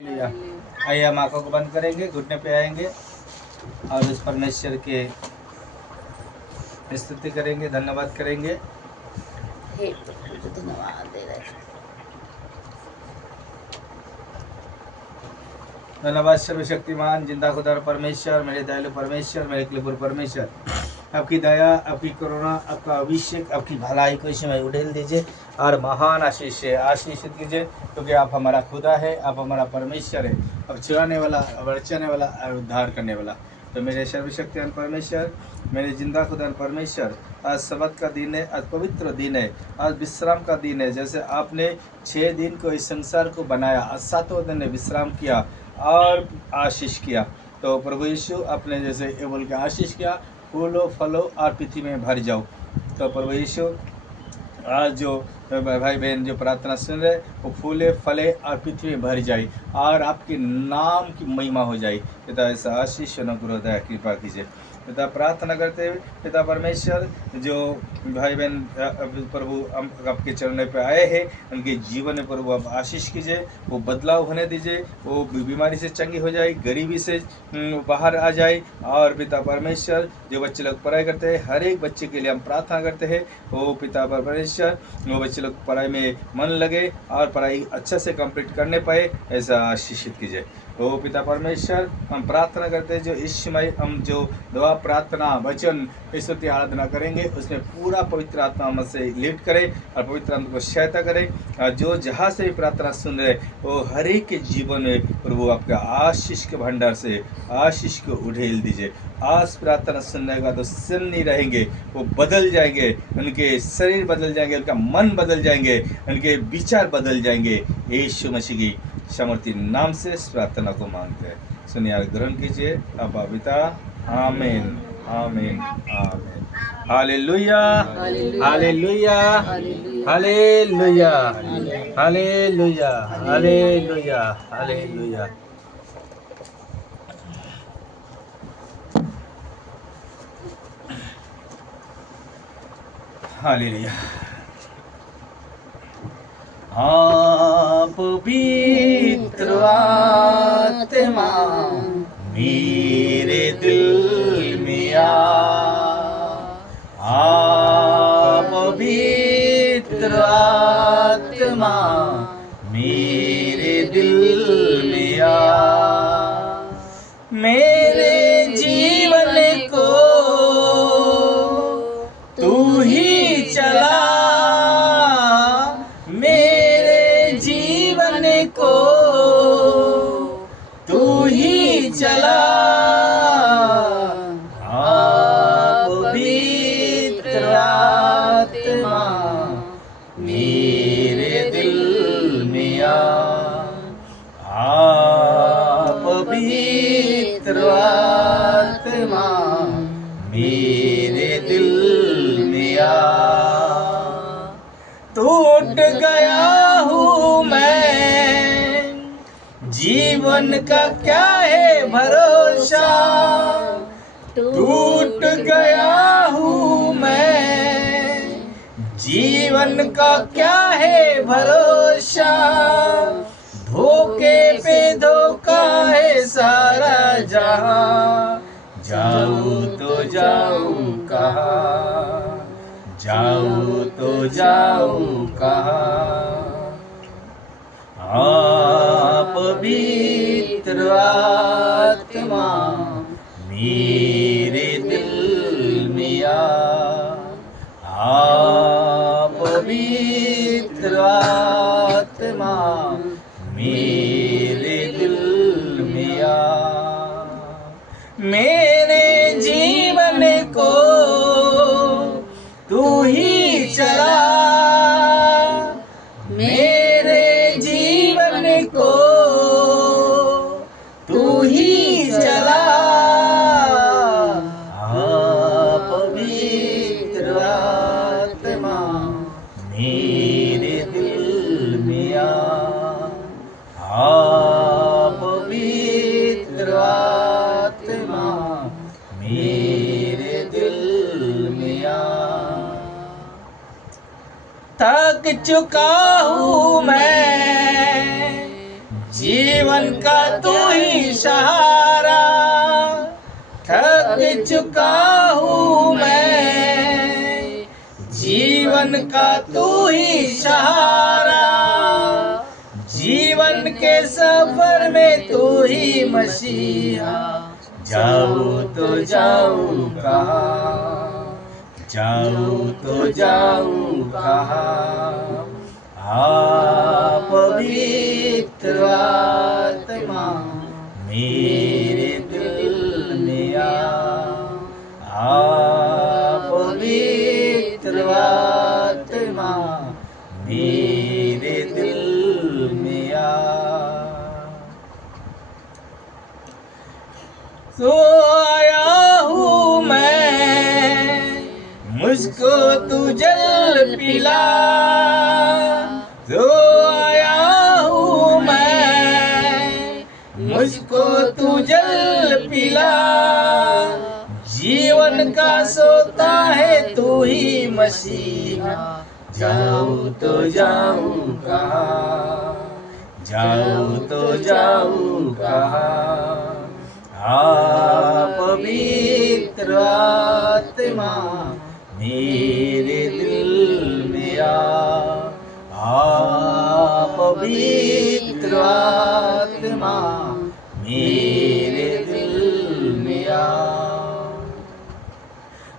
लिया। आइए हम आंखों को बंद करेंगे, घुटने पे आएंगे और उस परमेश्वर के स्तुति करेंगे, धन्यवाद करेंगे। हे प्रभु धन्यवाद दे रहे हैं। धन्यवाद सर्वशक्तिमान जिंदा खुदा परमेश्वर, मेरे दयालु परमेश्वर, मेरे कृपालु परमेश्वर, आपकी दया, आपकी करुणा, आपका अभिषेक, आपकी भलाई को इसमें उड़ेल दीजिए और महान आशीष से आशीषित कीजिए, क्योंकि आप हमारा खुदा है, आप हमारा परमेश्वर है, अब छुड़ाने वाला, बचाने वाला और उद्धार करने वाला। तो मेरे सर्वशक्तिमान परमेश्वर, मेरे जिंदा खुदा परमेश्वर, आज सबत का दिन है, आज पवित्र दिन है, आज विश्राम का दिन है। जैसे आपने 6 दिन को इस संसार को बनाया, आज 7वें दिन ने विश्राम किया और आशीष किया। तो प्रभु यीशु आपने जैसे ये बोल के आशीष किया, फूलो फलो और पृथ्वी में भर जाओ। तो प्रभु यीशु आज जो भाई बहन जो प्रार्थना सुन रहे, वो फूले फले और पृथ्वी में भर जाए और आपके नाम की महिमा हो जाए। पिता ऐसा आशीष अनुग्रह दया कृपा कीजिए। पिता प्रार्थना करते हुए, पिता परमेश्वर जो भाई बहन प्रभु आपके चरणों पे आए हैं, उनके जीवन में प्रभु आप आशीष कीजिए, वो बदलाव होने दीजिए, वो बीमारी से चंगी हो जाए, गरीबी से बाहर आ जाए। और पिता परमेश्वर जो बच्चे लोग पढ़ाई करते हैं, हर एक बच्चे के लिए हम प्रार्थना करते हैं, वो पिता परमेश्वर वो बच्चे लोग पढ़ाई में मन लगे और पढ़ाई अच्छा से कंप्लीट करने पाए, ऐसा आशीषित कीजिए। ओ पिता परमेश्वर, हम प्रार्थना करते हैं जो इस समय हम जो दुआ प्रार्थना वचन स्तुति आराधना करेंगे, उसमें पूरा पवित्र आत्मा हम से लिफ्ट करे और पवित्र आत्मा को सहायता करे। और जो जहाँ से भी प्रार्थना सुन रहे, वो हर एक के जीवन में प्रभु आपका आशीष के भंडार से आशीष को उड़ेल दीजिए। आज प्रार्थना सुनने का तो सुन नहीं रहेंगे, वो बदल जाएंगे, उनके शरीर बदल जाएंगे, उनका मन बदल जाएंगे, उनके विचार बदल जाएंगे। यीशु मसीह की समर्थी नाम से इस प्रार्थना को मांगते हैं। सुनिए, ग्रहण कीजिए। अब पिता, आमीन आमीन आमीन। हालेलुया हालेलुया हालेलुया हालेलुया हालेलुया हालेलुया। हालेलुया। आप पवित्र आत्मा मेरे दिल में आ, आप पवित्र आत्मा मेरे दिल में आ, मेरे जीवन को तू ही चला, को तू ही चला। आप पवित्र आत्मा मेरे दिल में आ, आप पवित्र आत्मा मेरे दिल में आ। टूट गया हूँ मैं, जीवन का क्या है भरोसा, टूट गया हूँ मैं, जीवन का क्या है भरोसा, धोखे पे धोखा है सारा जहां, जाऊँ तो जाऊँ कहाँ, जाऊँ तो जाऊँ कहाँ। आप पवित्र आत्मा मेरे दिल में आ, आप पवित्र आत्मा मेरे दिल में आ, मेरे जीवन को तू ही चला, मेरे जीवन को तू ही चला। आप पवित्र आत्मा मेरे दिल में आ, आप पवित्र आत्मा मेरे दिल में आ। थक चुका हूँ मैं, जीवन का तू ही सहारा, थक चुका हूँ मैं, जीवन का तू ही सहारा, जीवन के सफर में तू ही मसीहा, जाऊँ तो जाऊँ कहाँ, जाऊँ तो जाऊँ कहाँ, पवित्र आत्मा मेरे दिल में आ, पवित्र आत्मा मेरे दिल में आ। तो आया हूँ मैं, मुझको तू जल पिला, तो आया हूँ मैं, मुझको तू जल पिला, जीवन का सोता है तू ही मसीहा, जाऊँ तो जाऊँ कहाँ, जाऊँ तो जाऊँ कहाँ, पवित्र आत्मा मेरे दिल में आ, पवित्र आत्मा मेरे दिल में आ।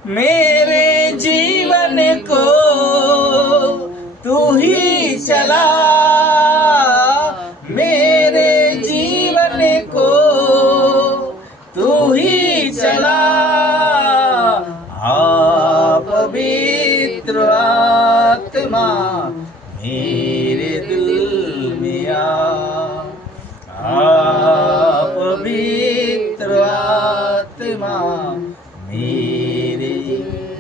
मेरे जीवन को तू ही चला, मेरे जीवन को तू ही चला, पवित्र आत्मा मेरे दिल में आ, पवित्र आत्मा मेरे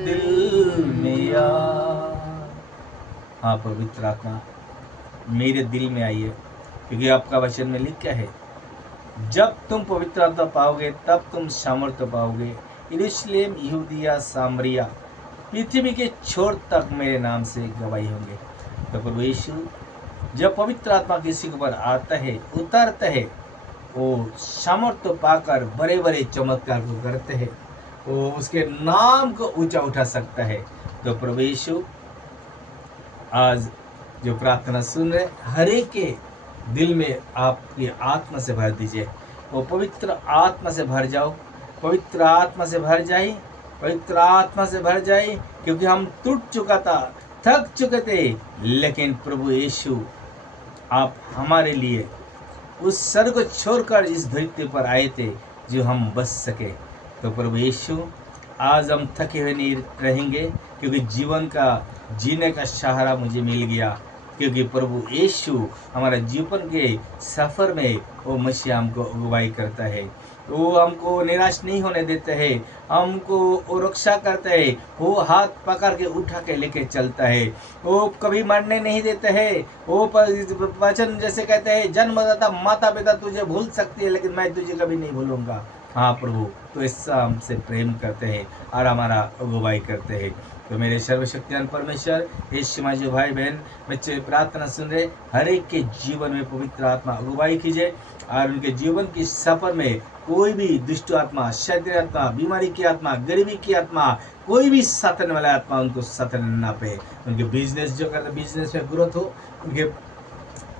दिल में आ। हाँ, पवित्र आत्मा मेरे दिल में आइए, क्योंकि आपका वचन में लिखा है जब तुम पवित्र आत्मा पाओगे तब तुम सामर्थ्य पाओगे, यरूशलेम, यहूदिया, सामरिया, पृथ्वी के छोर तक मेरे नाम से गवाही होंगे। तो प्रभु यीशु, जब पवित्र आत्मा किसी के ऊपर आता है, उतरता है, वो सामर्थ्य पाकर बड़े बड़े चमत्कार को करते हैं, वो उसके नाम को ऊंचा उठा सकता है। तो प्रभु यीशु, आज जो प्रार्थना सुन रहे हर एक के दिल में आपकी आत्मा से भर दीजिए, वो पवित्र आत्मा से भर जाओ, पवित्र आत्मा से भर जाए, पवित्र आत्मा से भर जाए, क्योंकि हम टूट चुका था, थक चुके थे, लेकिन प्रभु यीशु आप हमारे लिए उस सर को छोड़कर इस धरती पर आए थे जो हम बच सके। तो प्रभु यीशु, आज हम थके हुए नहीं रहेंगे, क्योंकि जीवन का जीने का सहारा मुझे मिल गया, क्योंकि प्रभु यीशु हमारा जीवन के सफ़र में वो मसीहा हमको अगुवाई करता है, वो हमको निराश नहीं होने देते हैं, हमको वो रक्षा करता है, वो हाथ पकड़ के उठा के लेके चलता है, वो कभी मरने नहीं देते हैं। वो वचन जैसे कहते हैं, जन्मदाता माता पिता तुझे भूल सकती है लेकिन मैं तुझे कभी नहीं भूलूंगा। हाँ प्रभु, तो ऐसा हमसे प्रेम करते हैं और हमारा अगुवाई करते हैं। तो मेरे सर्वशक्तिमान परमेश्वर, यीशु मसीह, भाई बहन बच्चे प्रार्थना सुन रहे हर एक के जीवन में पवित्र आत्मा अगुवाई कीजिए और उनके जीवन की सफर में कोई भी दुष्ट आत्मा, शैतानी आत्मा, बीमारी की आत्मा, गरीबी की आत्मा, कोई भी सताने वाला आत्मा उनको सताने ना पाए। उनके बिजनेस जो करते बिजनेस में ग्रोथ हो,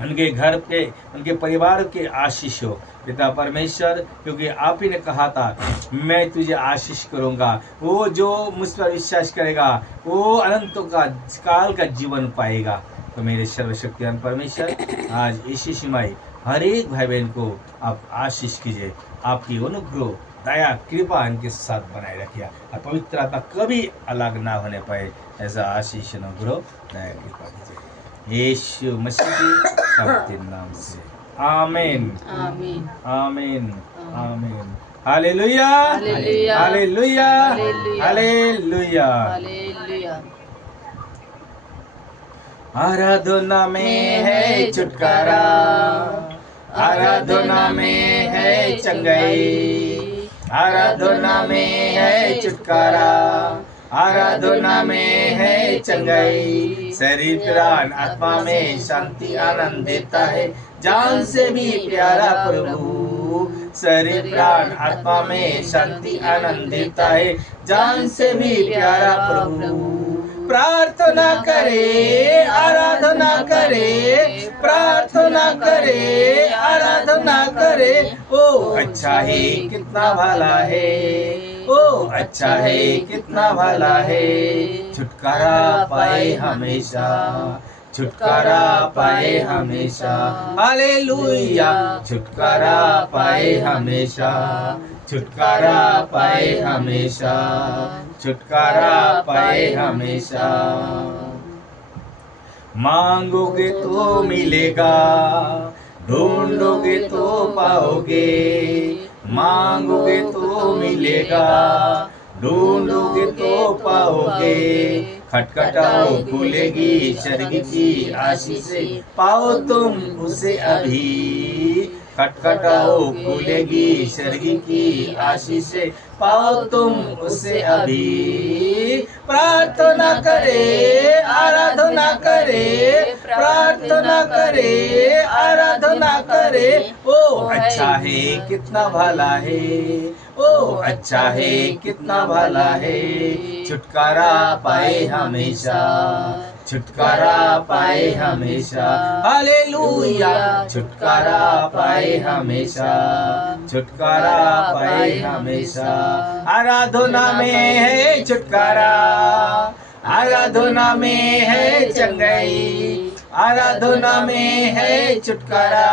उनके घर पे, उनके परिवार के आशीष हो। पिता परमेश्वर, क्योंकि आप ही ने कहा था मैं तुझे आशीष करूंगा, वो जो मुझ पर विश्वास करेगा वो अनंतों का काल का जीवन पाएगा। तो मेरे सर्वशक्तिमान परमेश्वर, आज यीशु सिमाई हर एक भाई बहन को आप आशीष कीजिए, आपकी अनुग्रह, दया, कृपा इनके साथ बनाए रखिए और पवित्र आत्मा कभी अलग ना होने पाए, ऐसा आशीष, अनुग्रह, दया, कृपा कीजिए यीशु मसीह के पवित्र नाम से। आमीन, आमीन, आमीन, आमीन। हालेलुया, हालेलुया, हालेलुया, हालेलुया, हालेलुया। हालेलुया। आराधना में है छुटकारा, आराधना में है चंगाई, आराधना में है छुटकारा, आराधना में है चंगाई, शरीर प्राण आत्मा में शांति आनंद देता है, जान से भी प्यारा प्रभु। शरीर प्राण आत्मा में शांति आनंद देता है, जान से भी प्यारा प्रभु। प्रार्थना करे आराधना करे, प्रार्थना करे आराधना करे, ओ अच्छा है कितना भला है, ओ अच्छा है कितना भला है। छुटकारा पाए हमेशा, छुटकारा पाए हमेशा, हालेलुया। छुटकारा पाए हमेशा, छुटकारा पाए हमेशा, छुटकारा पाए हमेशा। मांगोगे तो मिलेगा, ढूंढोगे तो पाओगे। मांगोगे तो मिलेगा, ढूंढोगे तो पाओगे। खटखटाओ खुलेगी स्वर्ग की आशीष, पाओ तुम उसे अभी। खटखटाओ खुलेगी स्वर्ग की आशीष, पाओ तुम उसे अभी। प्रार्थना करे आराधना करे, प्रार्थना करे आराधना करे, ओ अच्छा है कितना भला है, ओ अच्छा है कितना भला है। छुटकारा पाए हमेशा, छुटकारा पाए हमेशा, हालेलुया। छुटकारा पाए हमेशा, छुटकारा पाए हमेशा। आराधना में है छुटकारा, आराधना में है चंगाई, आराधना में है छुटकारा,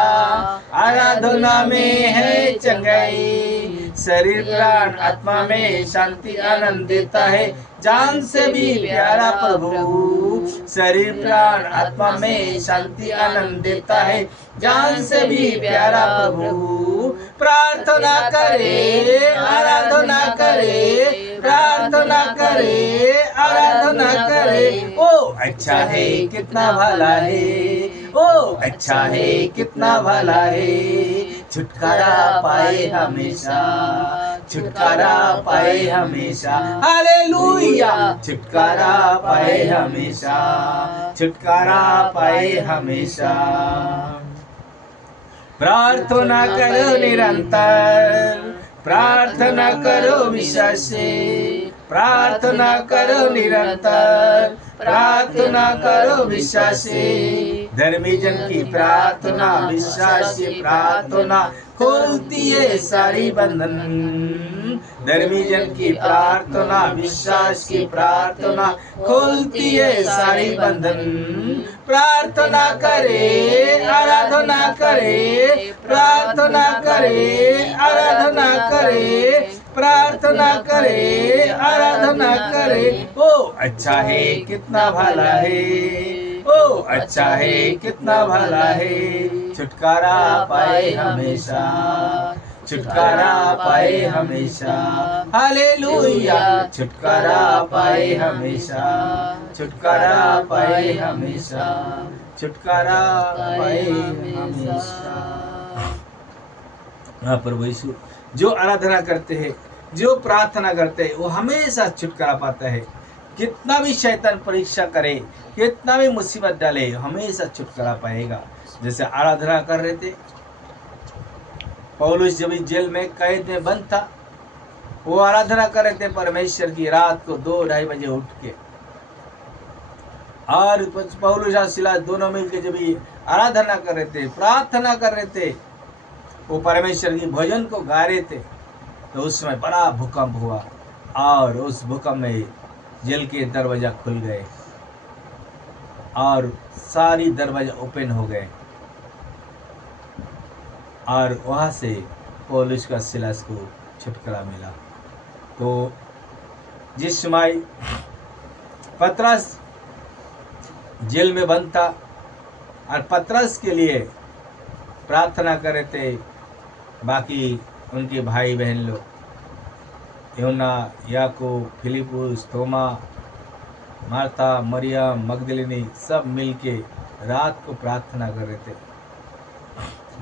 आराधना में है चंगाई। शरीर प्राण आत्मा में शांति आनंद देता है, जान से भी प्यारा प्रभु। शरीर प्राण आत्मा में शांति आनंद देता है, जान से भी प्यारा प्रभु। प्रार्थना करे आराधना करे, प्रार्थना करे आराधना करे, ओ अच्छा है कितना भला है, ओ अच्छा है कितना भला है। छुटकारा पाए हमेशा, छुटकारा पाए हमेशा, हालेलुया। छुटकारा पाए हमेशा, छुटकारा पाए हमेशा। प्रार्थना करो निरंतर, प्रार्थना करो विश्वास से, प्रार्थना करो निरंतर, प्रार्थना करो विश्वास से। धर्मी जन की प्रार्थना विश्वास की प्रार्थना खोलती है सारी बंधन। धर्मी जन की प्रार्थना विश्वास की प्रार्थना खोलती है सारी बंधन। प्रार्थना करे आराधना करे, प्रार्थना करे आराधना करे, प्रार्थना करे आराधना करे, ओ अच्छा है कितना भला है, ओ अच्छा है कितना भला है। छुटकारा पाए हमेशा, छुटकारा पाए हमेशा, हालेलुया। छुटकारा पाए हमेशा, छुटकारा पाए हमेशा, छुटकारा पाए हमेशा। हाँ प्रभु यीशु, जो आराधना करते हैं, जो प्रार्थना करते हैं, वो हमेशा छुटकारा पाता है। कितना भी शैतान परीक्षा करे, कितना भी मुसीबत डाले, हमेशा छुटकारा पाएगा। जैसे आराधना कर रहे थे पौलुस, जब जेल में कैद में बंद था, वो आराधना कर रहे थे परमेश्वर की, रात को 2-2:30 बजे उठ के। और पौलुस और सिलास दोनों मिलकर जब आराधना कर रहे थे, प्रार्थना कर रहे थे, वो परमेश्वर की भजन को गा रहे थे, तो उस समय बड़ा भूकंप हुआ और उस भूकंप में जेल के दरवाजा खुल गए और सारी दरवाजा ओपन हो गए और वहाँ से पौलुस का सिलास को छुटकारा मिला। तो जिस समय पतरस जेल में बंद था और पतरस के लिए प्रार्थना कर रहे थे बाकी उनके भाई बहन लोग, यूहन्ना, याकूब, फिलिपुस, थोमा, मार्था, मरियम, मगदलिनी, सब मिलके रात को प्रार्थना कर रहे थे।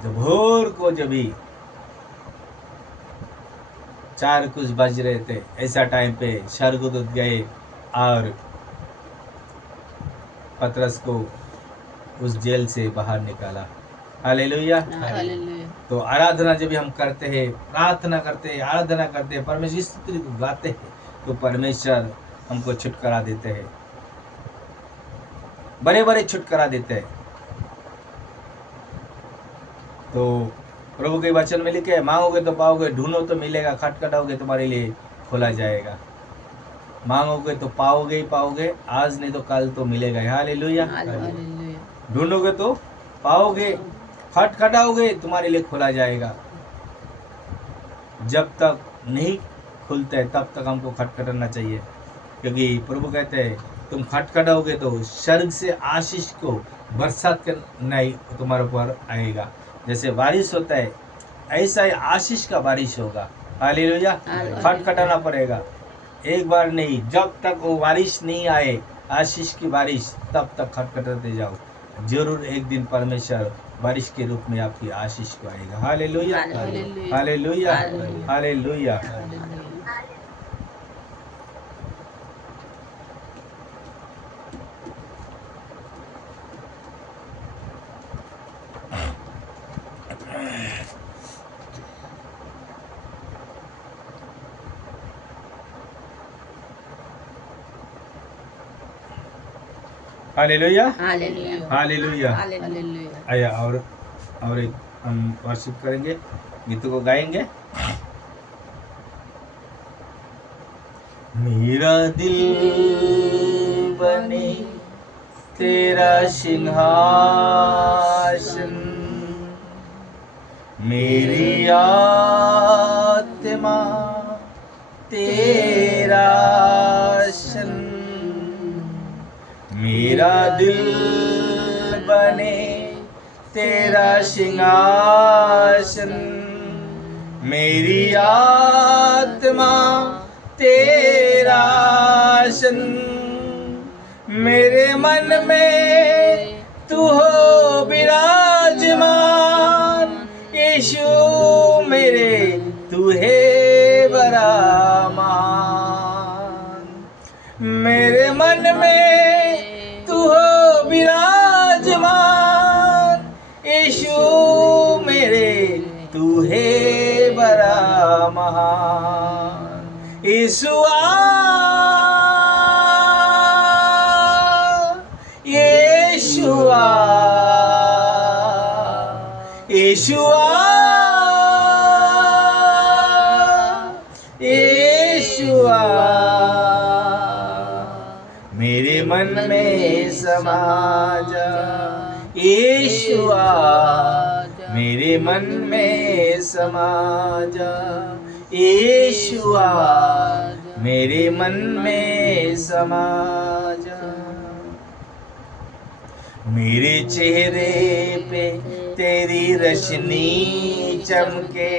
जब भोर को जब 4 कुछ बज रहे थे, ऐसा टाइम पे स्वर्गदूत गए और पतरस को उस जेल से बाहर निकाला। हालेलुया। हालेलुया। तो आराधना जब भी हम करते हैं, प्रार्थना करते हैं, आराधना करते हैं, परमेश्वर की स्तुति को गाते हैं, तो परमेश्वर हमको छुटकारा देते हैं, बड़े बड़े छुटकारा देते हैं। तो प्रभु के वचन में लिखे है, मांगोगे तो पाओगे, ढूंढो तो मिलेगा, खटखटाओगे तुम्हारे लिए खोला जाएगा। मांगोगे तो पाओगे ही पाओगे, आज नहीं तो कल तो मिलेगा। हालेलुया। हालेलुया। ढूंढोगे तो पाओगे, खटखटाओगे तुम्हारे लिए खोला जाएगा। जब तक नहीं खुलते है तब तक हमको खटखटाना चाहिए, क्योंकि प्रभु कहते हैं तुम खटखटाओगे तो स्वर्ग से आशीष को बरसात करना तुम्हारे ऊपर आएगा। जैसे बारिश होता है ऐसा ही आशीष का बारिश होगा। हालेलुया। खटखटाना पड़ेगा, एक बार नहीं, जब तक वो बारिश नहीं आए, आशीष की बारिश, तब तक खटखटाते जाओ। जरूर एक दिन परमेश्वर बारिश के रूप में आपकी आशीष को आएगा। हालेलुया। हालेलुया। हालेलुया। हालेलुया। हालेलुया। हालेलुया। हालेलुया। हालेलुया। हालेलुया। आया और एक हम वर्शिप करेंगे, गीतों को गाएंगे। मेरा दिल बने तेरा सिंहासन, मेरी आत्मा तेरा आसन, मेरा दिल बने तेरा सिंहासन, मेरी आत्मा तेरा आसन, मेरे मन में तू हो विराजमान, यीशु मेरे तू है बड़ा महान, मेरे मन में तू हो विराजमान, यीशु मेरे तू है बड़ा महान। यीशुआ यीशुआ यीशुआ यीशुआ, मेरे मन में समा जा, यीशुआ मेरे मन में समा जा, यीशुआ मेरे मन में समा जा। मेरे चेहरे पे तेरी रोशनी चमके,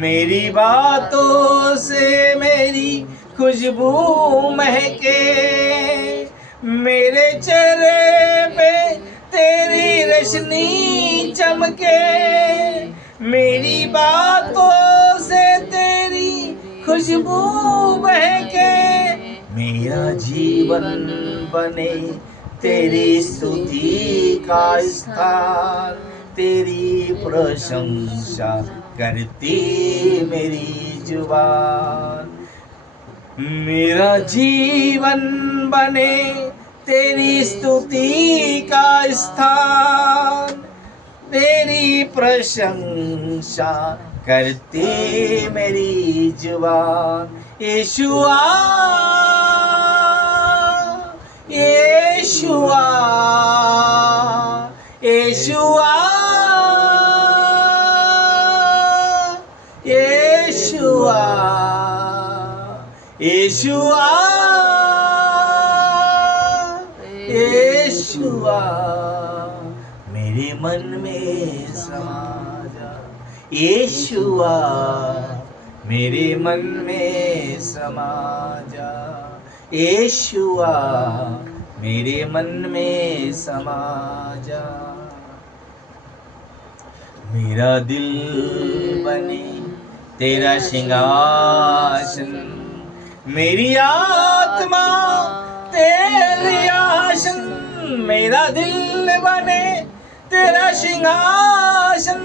मेरी बातों से मेरी खुशबू महके, मेरे चेहरे पे तेरी रोशनी चमके, मेरी बातों से तेरी खुशबू बहके, मेरा जीवन बने तेरी स्तुति का स्थान, तेरी प्रशंसा करती मेरी जुबान, मेरा जीवन बने तेरी स्तुति का स्थान, तेरी प्रशंसा करती मेरी जुबान। यीशुआ यीशुआ यीशुआ यीशुआ यीशुआ यीशुआ, मेरे मन में समा जा, यीशुआ मेरे मन में समा जा, यीशुआ मेरे मन में समा जा। मेरा दिल बने तेरा सिंहासन, मेरी आत्मा तेरी आसन, मेरा दिल बने तेरा सिंहासन।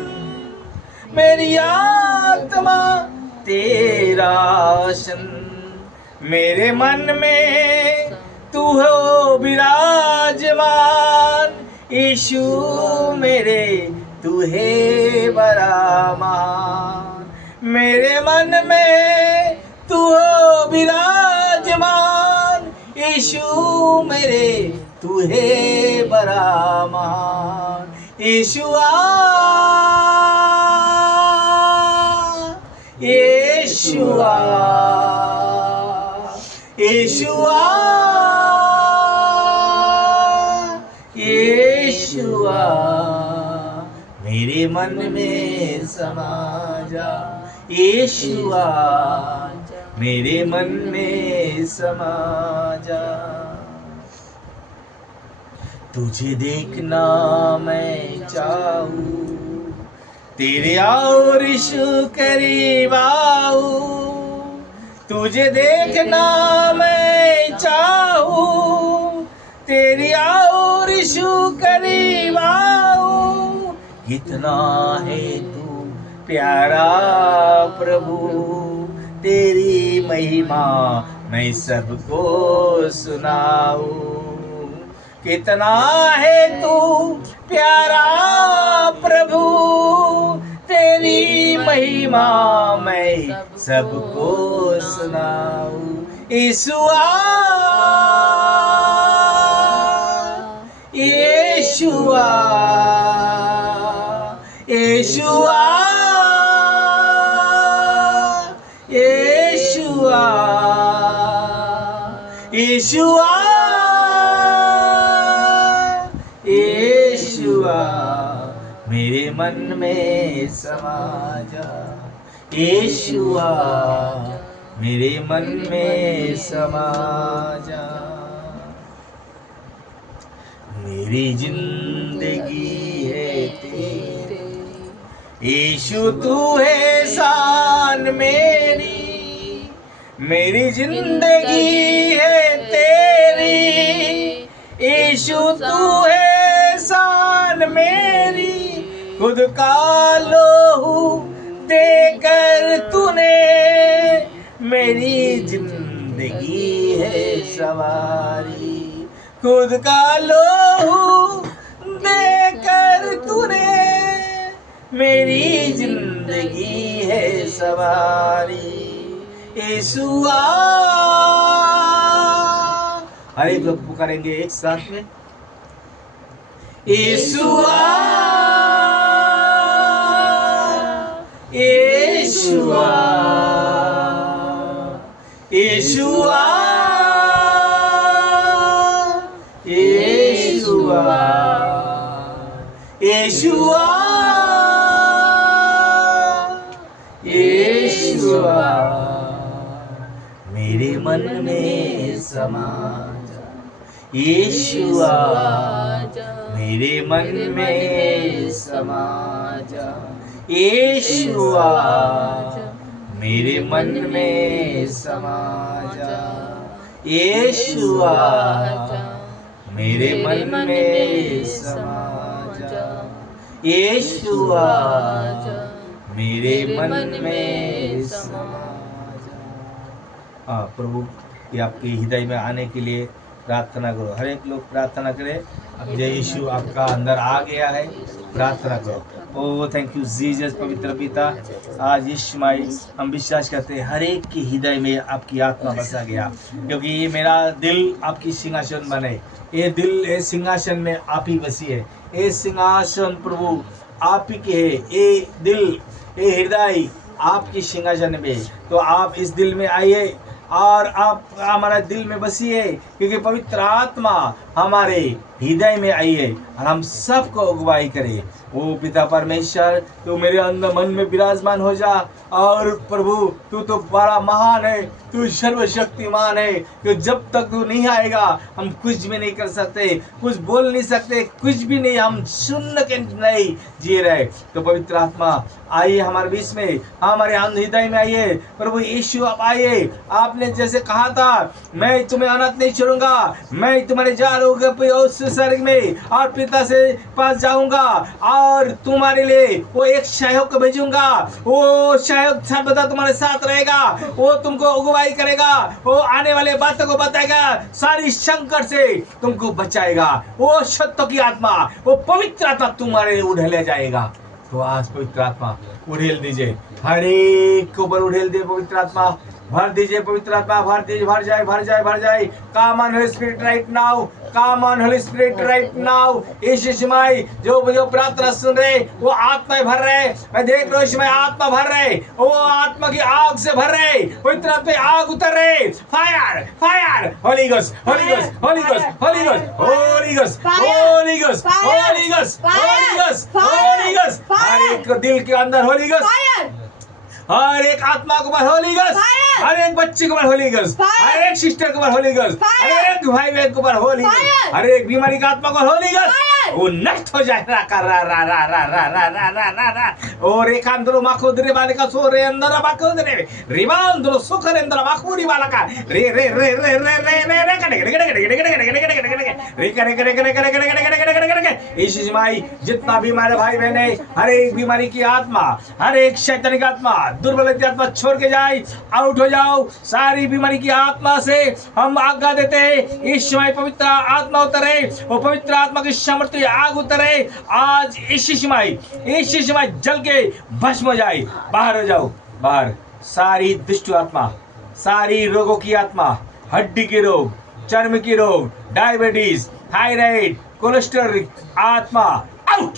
मेरी आत्मा तेरा आसन, मेरे मन में तू हो विराजमान। यीशु मेरे तू है बड़ा महान, मेरे मन में तू हो विराजमान। यीशु मेरे तू है बड़ा महान। यीशुआ यीशुआ यीशुआ यीशुआ, मेरे मन में समा जा। यीशुआ मेरे मन में समा जा। तुझे देखना मैं चाहूँ, तेरे और यीशु करीब आऊं। तुझे देखना मैं चाहूँ, तेरी और यीशु करीब आऊं। कितना है तू प्यारा प्रभु, तेरी महिमा मैं सबको सुनाऊं। कितना है तू प्यारा प्रभु, तेरी महिमा मैं सबको सुनाऊं। यीशुआ यीशुआ यीशुआ यीशुआ यीशुआ यीशुआ, मेरे मन में समा जा। यीशुआ मेरे मन में समा जा। मेरी जिंदगी है तेरी, यीशु तू है शान मेरी। मेरी जिंदगी है तेरी, यीशु तू है शान मेरी। खुद का लोहू देकर तूने मेरी जिंदगी है सवारी। खुद का लोहू देकर तूने मेरी जिंदगी है सवारी। यीशुआ, हर एक लोग पुकारेंगे एक साथ में, यीशुआ यीशुआ यीशुआ यीशुआ यीशुआ यीशुआ, मेरे मन में समा जा। यीशुआ मेरे मन में समा जा। यीशुआ मेरे मन में समा जा। यीशुआ मेरे मन में समा जा। यीशुआ मेरे मन में समा जा। हाँ प्रभु, ये आपके हृदय में आने के लिए प्रार्थना करो। हर एक लोग प्रार्थना करे, अब जय यीशु आपका अंदर आ गया है, प्रार्थना करो। ओ थैंक यू जीसस। पवित्र पिता, आज यीशु माई हम विश्वास करते हैं हर एक के हृदय में आपकी आत्मा बसा गया, क्योंकि ये मेरा दिल आपकी सिंहासन बने। ये दिल, ये सिंहासन में आप ही बसी है। ये सिंहासन प्रभु आप ही के है। ये दिल, ये हृदय आपकी सिंहासन में, तो आप इस दिल में आइए और आप हमारा दिल में बसिए, क्योंकि पवित्र आत्मा हमारे हृदय में आई है और हम सबको अगुवाई करे। ओ पिता परमेश्वर, तो मेरे अंदर मन में विराजमान हो जा और प्रभु तू तो बड़ा महान है, तू सर्वशक्तिमान है, कि जब तक तू नहीं आएगा हम कुछ भी नहीं कर सकते, कुछ बोल नहीं सकते, कुछ भी नहीं, हम सुन के नहीं जी रहे। तो पवित्र आत्मा आइए हमारे बीच में, हमारे हृदय में आइए। प्रभु यीशु आप आइए, आपने जैसे कहा था मैं तुम्हें अनाथ नहीं छोड़ूंगा, मैं तुम्हारे जा रहूंगा उस स्वर्ग में और पिता से पास जाऊंगा और तुम्हारे लिए वो एक सहायक को भेजूंगा, वो सहायक सर्वदा तुम्हारे साथ रहेगा, वो तुमको अगुवाई करेगा, वो आने वाले बातों को बताएगा, सारी संकट से तुमको बचाएगा। वो सत्य की आत्मा, वो पवित्र आत्मा तुम्हारे उड़ेले जाएगा। तो आज पवित्र आत्मा उड़ेल दीजिए, हर एक के ऊपर उड़ेल दे पवित्र आत्मा, भर दीजिए पवित्र आत्मा, भर दीजिए, भर जाए भर जाए भर जाए। Come on Holy Spirit right now, come on Holy Spirit right now. यीशु समय जो प्रार्थना सुन रहे वो आत्मा भर रहे, मैं देख रहा हूँ समय आत्मा भर रहे, वो आत्मा की आग से भर रहे, पवित्र आत्मा आग उतर रहे। Fire fire, Holy Ghost Holy Ghost Holy Ghost Holy Ghost Holy Ghost Holy Ghost Holy Ghost Holy Ghost Holy Ghost, Holy एक दिल के अंदर होली गोस्ट, हर एक आत्मा के ऊपर होली गॉस्ट, हर एक बच्चे के ऊपर होली गॉस्ट, हर एक सिस्टर के ऊपर होली गॉस्ट, हर एक भाई बहन के ऊपर होली गॉस्ट, हर एक बीमारी का आत्मा को होली गॉस्ट, वो नष्ट हो जाए। रा रा रा रा रा रा रा रा रा रा रा और एक अंदर माखोदरे वाले का सो रे अंदर माखोदरे रिबांदरो सुखरे अंदर माखूरी वाला का रे रे रे रे रे रे रे रे कड़े कड़े कड़े कड़े कड़े कड़े कड़े रे करे करे करे करे करे करे करे करे। यीशु माई जितना भी हमारे भाई बहन है, हर एक बीमारी की आत्मा, हर एक शैतानिक आत्मा, दुर्बल की आत्मा छोड़ के जाए, आउट हो जाओ। सारी बीमारी की आत्मा से हम आज्ञा देते हैं, यीशु माई पवित्र आत्मा उतरे, वो पवित्र आत्मा की सामर्थ्य आग उतरे आज। यीशु माई जल के भस्म हो जाए, बाहर हो जाओ, बाहर। सारी दुष्ट आत्मा, सारी रोगों की आत्मा, हड्डी के रोग, चर्म की रोग, डायबिटीज, थायराइड, कोलेस्ट्रॉल आत्मा आउट।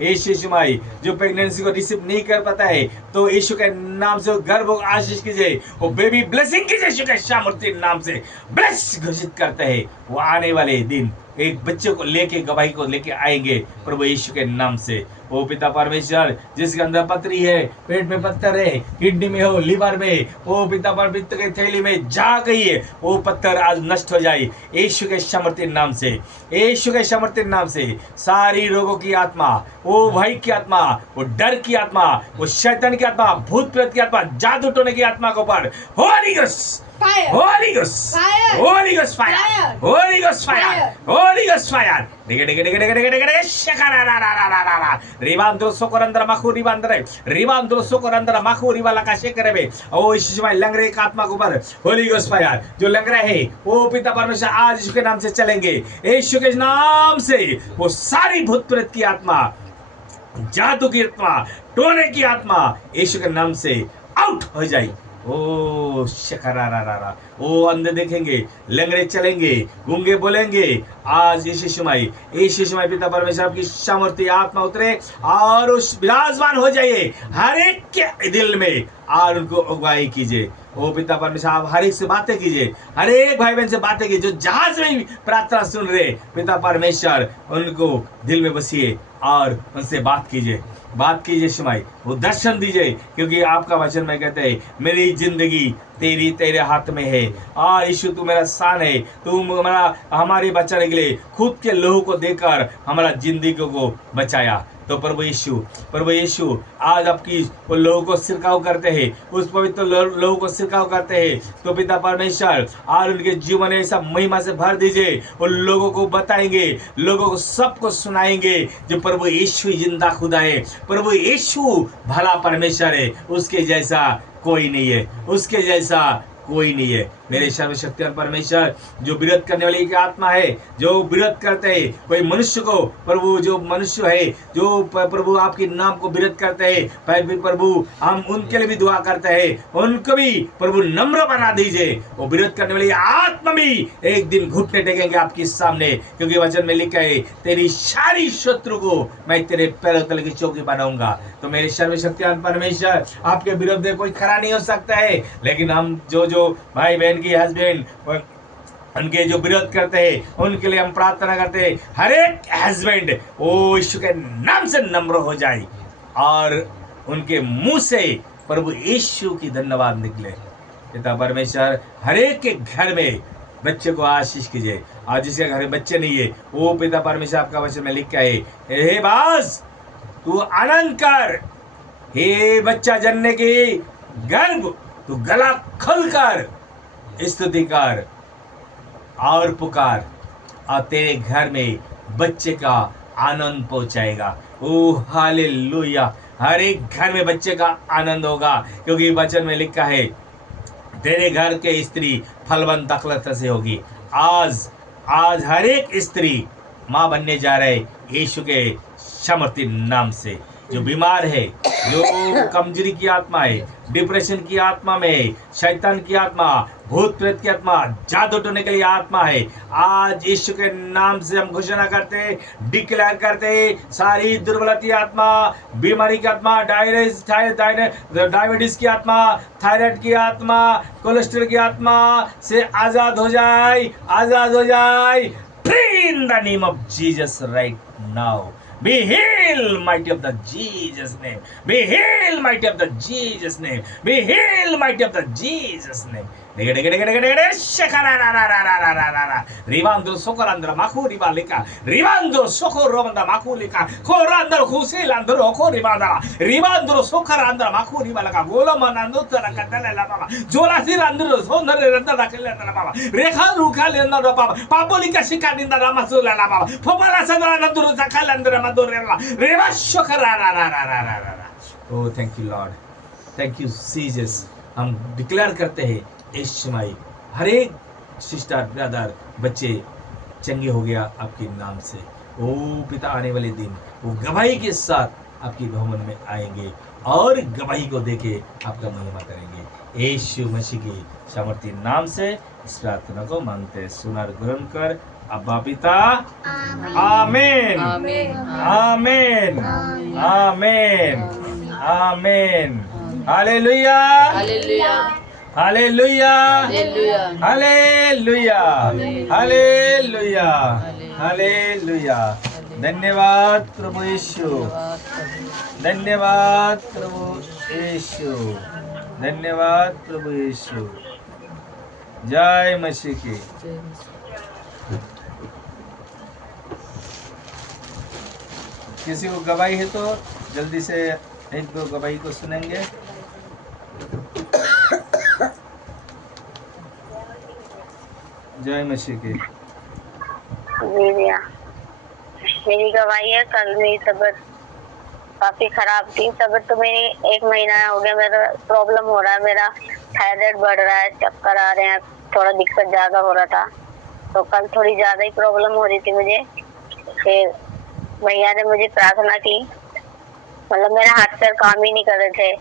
यीशु माई जो प्रेगनेंसी को रिसीव नहीं कर पाता है तो यीशु के नाम से गर्भ को आशीष कीजिए, वो बेबी ब्लेसिंग कीजिए, यीशु के सामर्थ्य नाम से ब्लेस घोषित करते हैं। वो आने वाले दिन एक बच्चे को लेके, गवाही को लेके आएंगे प्रभु यीशु के नाम से। ओ पिता परमेश्वर जिसके अंदर पथरी है, पेट में पत्थर है, किडनी में हो, लिवर में, ओ पिता परमेश्वर के थैली में जा गई है, वो पत्थर आज नष्ट हो जाए यीशु के सामर्थ्य नाम से, यीशु के सामर्थ्य नाम से। सारी रोगों की आत्मा, वो भय की आत्मा, वो डर की आत्मा, वो शैतान की आत्मा, भूत प्रेत की आत्मा, जादू टोने की आत्मा के ऊपर Holi ghost fire, Holy Ghost, fire, Holy Ghost fire, Holy Ghost fire, Holy Ghost fire. Dege dege dege dege dege dege shakara ra ra ra ra ra. Ribandro sokorandra makhuri bandre, Ribandro sokorandra makhuri वाला का shaker है। ओ यीशु में lung रहे आत्मा के ऊपर Holy Ghost fire, जो lung रहे हैं वो पिता परमेश्वर आज यीशु के नाम से चलेंगे, यीशु के नाम से। वो सारी भूत प्रेत की आत्मा, जादू की आत्मा, टोने की आत्मा यीशु के नाम से आउट हो जाए। ओ शकरारारा, ओ अंधे देखेंगे, लंगड़े चलेंगे, गूंगे बोलेंगे। आज यीशु माई पिता परमेश्वर आपकी सामर्थ्य आत्मा उतरे और उस विराजमान हो जाइए हर एक के दिल में और उनको अगुवाई कीजिए। ओ पिता परमेश्वर आप हर एक से बातें कीजिए, हर एक भाई बहन से बातें कीजिए जो जहाज में प्रार्थना सुन रहे पिता परमेश्वर, उनको दिल में बसिए और उनसे बात कीजिए शिमाई, वो दर्शन दीजिए। क्योंकि आपका वचन में कहते हैं मेरी जिंदगी तेरे हाथ में है और यीशु तू मेरा सान है, तू हमारे बचाने के लिए खुद के लोहू को देकर हमारा जिंदगी को बचाया। तो प्रभु यीशु आज आपकी वो लोगों को सिरकाव करते हैं, उस पवित्र लोगों को सिरकाव करते हैं। तो पिता परमेश्वर आज उनके जीवन ऐसा महिमा से भर दीजिए, उन लोगों को बताएंगे, लोगों को सबको सुनाएंगे जो प्रभु यीशु जिंदा खुदा है, प्रभु यीशु भला परमेश्वर है, उसके जैसा कोई नहीं है, उसके जैसा कोई नहीं है। मेरे सर्वशक्तिमान परमेश्वर जो विरोध करने वाली की आत्मा है, जो विरोध करते हैं कोई मनुष्य को, प्रभु जो मनुष्य है जो प्रभु आपके नाम को विरोध करते हैं, प्रभु हम उनके लिए भी दुआ करते हैं, उनको भी प्रभु नम्र बना दीजिए। वो विरोध करने वाली आत्मा भी एक दिन घुटने टेकेंगे आपके सामने, क्योंकि वचन में लिखा है तेरी सारी शत्रु को मैं तेरे पैरों तले की चौकी बनाऊंगा। तो मेरे सर्वशक्तिमान परमेश्वर आपके विरुद्ध कोई खड़ा नहीं हो सकता है, लेकिन हम जो भाई बहन की हस्बैंड उनके जो विरोध करते हैं उनके लिए हम प्रार्थना करते हैं, हर एक हस्बैंड ओ यीशु के नाम से नम्र हो जाए और उनके मुंह से प्रभु यीशु की धन्यवाद निकले। पिता परमेश्वर हर एक के घर में बच्चे को आशीष कीजिए, और जिसके घर में बच्चे नहीं है वो पिता परमेश्वर आपका वचन में लिख के है, हे बास तू आनंद कर, हे बच्चा जन्ने की गर्भ तू गला खोलकर स्तुति कर और पुकार, और तेरे घर में बच्चे का आनंद पहुंचाएगा। ओ हालेलुया, हर एक घर में बच्चे का आनंद होगा, क्योंकि वचन में लिखा है तेरे घर के स्त्री फलवंत अखलत से होगी। आज हर एक स्त्री माँ बनने जा रहे यीशु के सामर्थ्य नाम से। जो बीमार है, जो कमजोरी की आत्मा है, डिप्रेशन की आत्मा में है, शैतान की आत्मा, भूत प्रेत की आत्मा, जादू टोने के लिए आत्मा है, आज यीशु के नाम से हम घोषणा करते, डिक्लेयर करते, सारी दुर्बलता आत्मा, बीमारी की आत्मा, डायबिटीज की आत्मा, थायराइड की आत्मा, कोलेस्ट्रॉल की आत्मा से आजाद हो जाए, आजाद हो जाए। In the name of Jesus right now. Be healed, mighty of the Jesus name. Be healed, mighty of the Jesus name. Be healed, mighty of the Jesus name. Ribando socorandra macuriba lika. Ribando socorromanda macurica. Corandro cusilandro coribanda. Ribando socorandra macuriba laka. Gola mananduta la catella la baba. Jola silandro sonare randa la kella la baba. Rekha ruka lenda la baba. Papolika shikadinda la masula la baba. Popala sandra nanduro zakalandra madurella. Reba socorara. Oh, thank you, Lord. Thank you, Jesus. हम declare करते हैं इस समय हर एक sister brother बच्चे चंगे हो गया आपके नाम से। ओ पिता, आने वाले दिन वो गवाही के साथ आपके भवन में आएंगे और गवाही को देके आपका महिमा करेंगे। यीशु मसीह के सामर्थ्य नाम से इस प्रार्थना को मांगते हैं, सुनार ग्रहण कर अब्बा पिता। आमीन आमीन आमीन आमीन। हालेलुया हालेलुया हालेलुया हालेलुया हालेलुया हालेलुया हालेलुया। धन्यवाद प्रभु यीशु, धन्यवाद प्रभु यीशु, धन्यवाद प्रभु यीशु। जय मसीह की। किसी को गवाही है तो जल्दी से एक दो गवाही को सुनेंगे। जय मसीह की। जी भैया, मेरी गवाही है, कल मेरी तबीयत काफी खराब थी। तबीयत तो मेरी 1 महीना हो गया, मेरा प्रॉब्लम हो रहा है, मेरा थायराइड बढ़ रहा है, चक्कर आ रहे हैं, थोड़ा दिक्कत ज्यादा हो रहा था। तो कल थोड़ी ज्यादा ही प्रॉब्लम हो रही थी मुझे। फिर भैया ने मुझे प्रार्थना की, मतलब मेरे हाथ पैर काम ही नहीं कर रहे थे।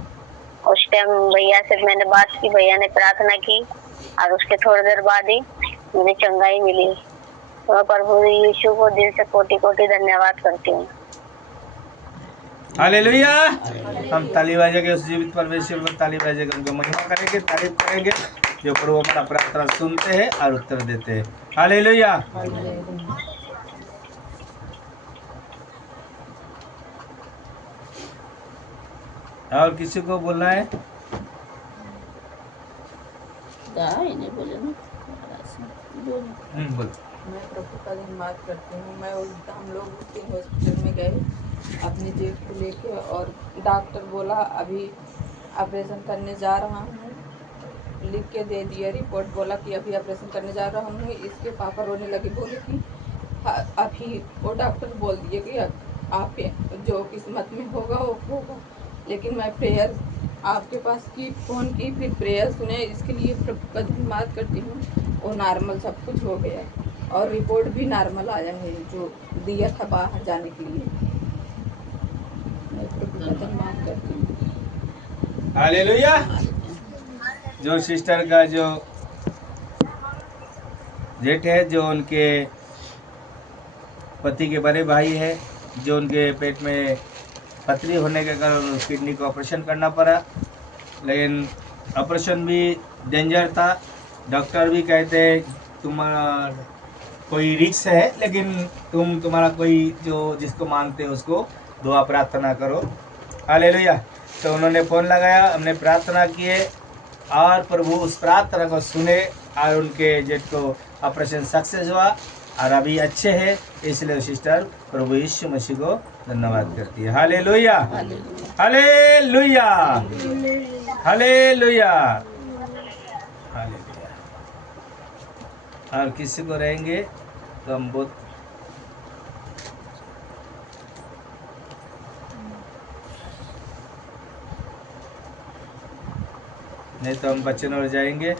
उस टाइम भैया से मैंने बात की, भैया ने प्रार्थना की और उसके थोड़ी देर बाद ही मुझे चंगाई मिली। तो मैं प्रभु यीशु को दिल से कोटि कोटि धन्यवाद करती हूँ। हालेलुया। हम ताली बजाएंगे, उस जीवित परमेश्वर को ताली बजाएंगे, उनको महिमा करेंगे, तारीफ करेंगे जो प्रभु हमारा प्रार्थना सुनते हैं और उत्तर देते हैं। हालेलुया। और किसी को बोलना है? नहीं बोले ना, बोल। मैं प्रभु का धन्यवाद करती हूँ। हम लोग उस दिन हॉस्पिटल में गए अपनी जेब को लेके, और डॉक्टर बोला अभी ऑपरेशन करने जा रहा हूँ, लिख के दे दिया रिपोर्ट, बोला कि अभी ऑपरेशन करने जा रहा हूँ। इसके पापा रोने लगे, बोले कि अभी वो डॉक्टर बोल दिए कि आप जो किस्मत में होगा वो होगा। लेकिन मैं प्रेयर आपके पास की फ़ोन की, फिर प्रेयर सुने, इसके लिए प्रभु का धन्यवाद करती हूँ। वो नॉर्मल सब कुछ हो गया और रिपोर्ट भी नॉर्मल आया है जो दिया था बाहर जाने के लिए। मैं प्रभु का धन्यवाद करती हूँ। हालेलुया। जो सिस्टर का जो जेठ है, जो उनके पति के बड़े भाई है, जो उनके पेट में पथरी होने के कारण किडनी को ऑपरेशन करना पड़ा, लेकिन ऑपरेशन भी डेंजर था। डॉक्टर भी कहते हैं तुम्हारा कोई रिक्स है, लेकिन तुम्हारा कोई जो जिसको मानते हो उसको दुआ प्रार्थना करो। हालेलुया। तो उन्होंने फ़ोन लगाया, हमने प्रार्थना किए और प्रभु उस प्रार्थना को सुने और उनके जेठ को ऑपरेशन सक्सेस हुआ और अभी अच्छे हैं। इसलिए सिस्टर प्रभु यीशु मसीह को धन्यवाद करती है। हालेलुया, हालेलुया, हालेलुया, हालेलुया। और किसी को रहेंगे तो हम बहुत नहीं तो हम बच्चन और जाएंगे।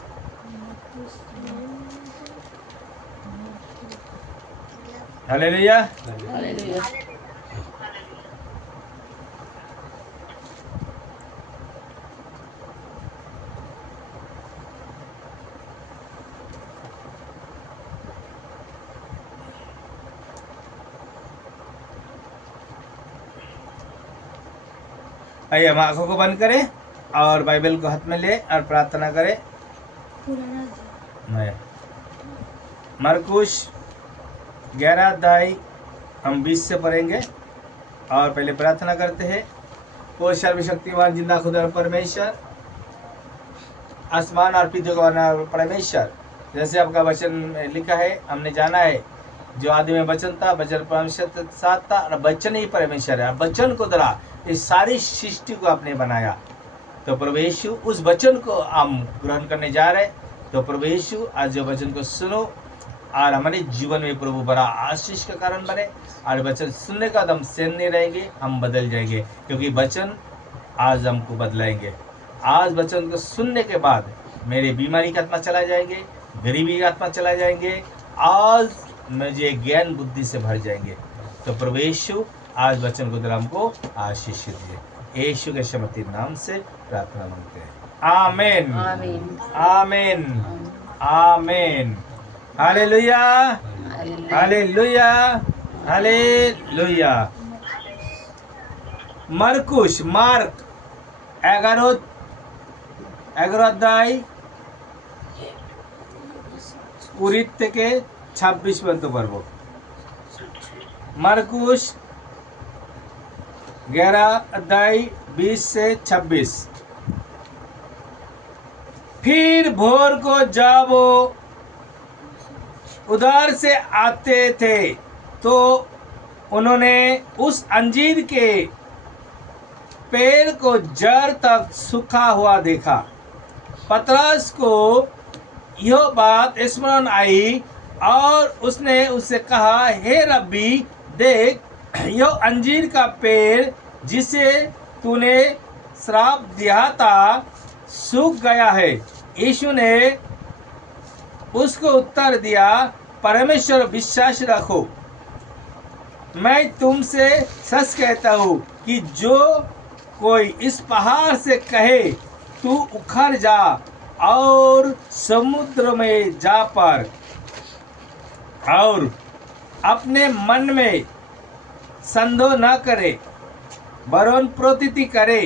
हालेलुया। हालेलुया। आइए हम आंखों को बंद करें और बाइबल को हाथ में ले और प्रार्थना करें। मैं मरकुश 11 अध्याय हम 20 से पढ़ेंगे और पहले प्रार्थना करते हैं। वो सर्वशक्तिमान जिंदा खुदा परमेश्वर, आसमान और पृथ्वी का बनाने परमेश्वर, जैसे आपका वचन में लिखा है, हमने जाना है जो आदि में वचन था, वचन परमेश्वर के साथ था और वचन ही परमेश्वर है। वचन को द्वारा इस सारी सृष्टि को आपने बनाया। तो प्रभु यीशु उस वचन को हम ग्रहण करने जा रहे हैं। तो प्रभु यीशु आज जो वचन को सुनो और हमारे जीवन में प्रभु बड़ा आशीष का कारण बने और वचन सुनने का हम सहन नहीं रहेंगे, हम बदल जाएंगे, क्योंकि वचन आज हमको बदलाएंगे। आज वचन को सुनने के बाद मेरे बीमारी का आत्मा चला जाएंगे, गरीबी का आत्मा चला जाएंगे, आज मुझे ज्ञान बुद्धि से भर जाएंगे। तो प्रभु यीशु आज वचन को द्वारा हमको आशीष दीजिए। यीशु के शमती नाम से प्रार्थना मांगते हैं। आमीन, आमीन, आमीन, आमीन। हालेलुया, हालेलुया, हालेलुया। मरकुश मार्क 11 अध्याय 20 থেকে 26 পর্যন্ত পড়ব। मरकुश 11 अध्याय 20 से 26। फिर भोर को जब वो उधर से आते थे तो उन्होंने उस अंजीर के पेड़ को जड़ तक सूखा हुआ देखा। पतरस को यह बात स्मरण आई और उसने उससे कहा, हे रब्बी, देख, यह अंजीर का पेड़ जिसे तूने श्राप दिया था सूख गया है। यीशु ने उसको उत्तर दिया, परमेश्वर विश्वास रखो। मैं तुमसे सच कहता हूँ कि जो कोई इस पहाड़ से कहे तू उखड़ जा और समुद्र में जा पड़, और अपने मन में संदेह न करे, वरन प्रतीति करे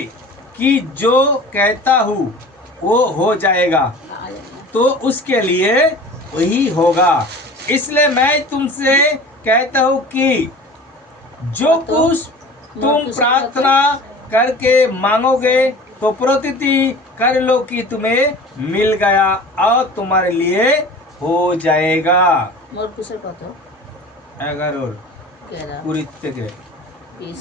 कि जो कहता हूँ वो हो जाएगा, तो उसके लिए वही होगा। इसलिए मैं तुमसे कहता हूँ कि जो कुछ तुम प्रार्थना करके मांगोगे तो प्रतीति कर लो कि तुम्हें मिल गया और तुम्हारे लिए हो जाएगा। মরকুশের কত? 11 20 থেকে 20।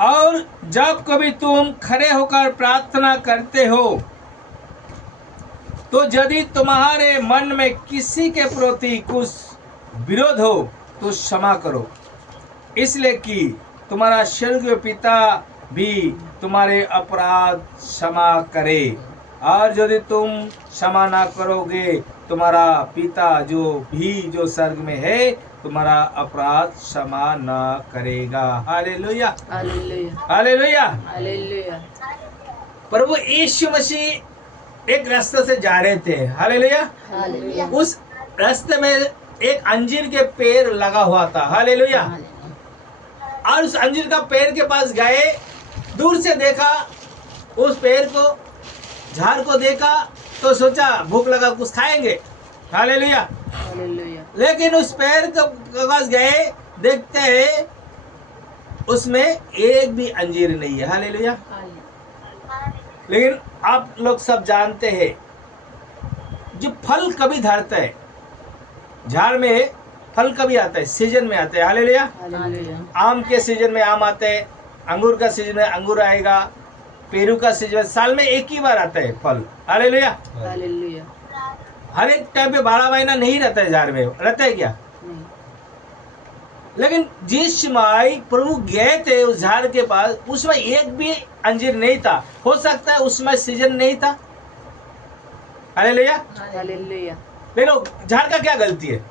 और जब कभी तुम खड़े होकर प्रार्थना करते हो तो यदि तुम्हारे मन में किसी के प्रति कुछ विरोध हो तो क्षमा करो, इसलिए कि तुम्हारा स्वर्गीय पिता भी तुम्हारे अपराध क्षमा करे। और यदि तुम क्षमा ना करोगे, तुम्हारा पिता जो स्वर्ग में है तुम्हारा अपराध क्षमा ना करेगा। हालेलुया, हालेलुया, हालेलुया। हालेलुया। प्रभु यीशु मसीह एक रास्ते से जा रहे थे। हालेलुया। हालेलुया। उस रास्ते में एक अंजीर के पेड़ लगा हुआ था। हालेलुया। और उस अंजीर का पेड़ के पास गए, दूर से देखा, उस पेड़ को, झाड़ को देखा तो सोचा भूख लगा कुछ खाएंगे, हालेलुया। हालेलुया। लेकिन उस पेड़ के पास गए, देखते हैं उसमें एक भी अंजीर नहीं है, हालेलुया। लेकिन आप लोग सब जानते हैं जो फल कभी धरता है, झाड़ में फल कभी आता है, सीजन में आता है, हालेलुया। हालेलुया। आम के सीजन में आम आते हैं, अंगूर का सीजन में अंगूर आएगा, पेरू का सीजन में साल में एक ही बार आता है फल, हालेलुया। हालेलुया। हर एक टाइम पे 12 महीना नहीं रहता है झाड़ में, रहता है क्या? नहीं। लेकिन जिस समय प्रभु गए थे उस झाड़ के पास, उसमें एक भी अंजीर नहीं था। हो सकता है उसमें सीजन नहीं था, हालेलुया। हालेलुया। लेकिन झाड़ का क्या गलती है?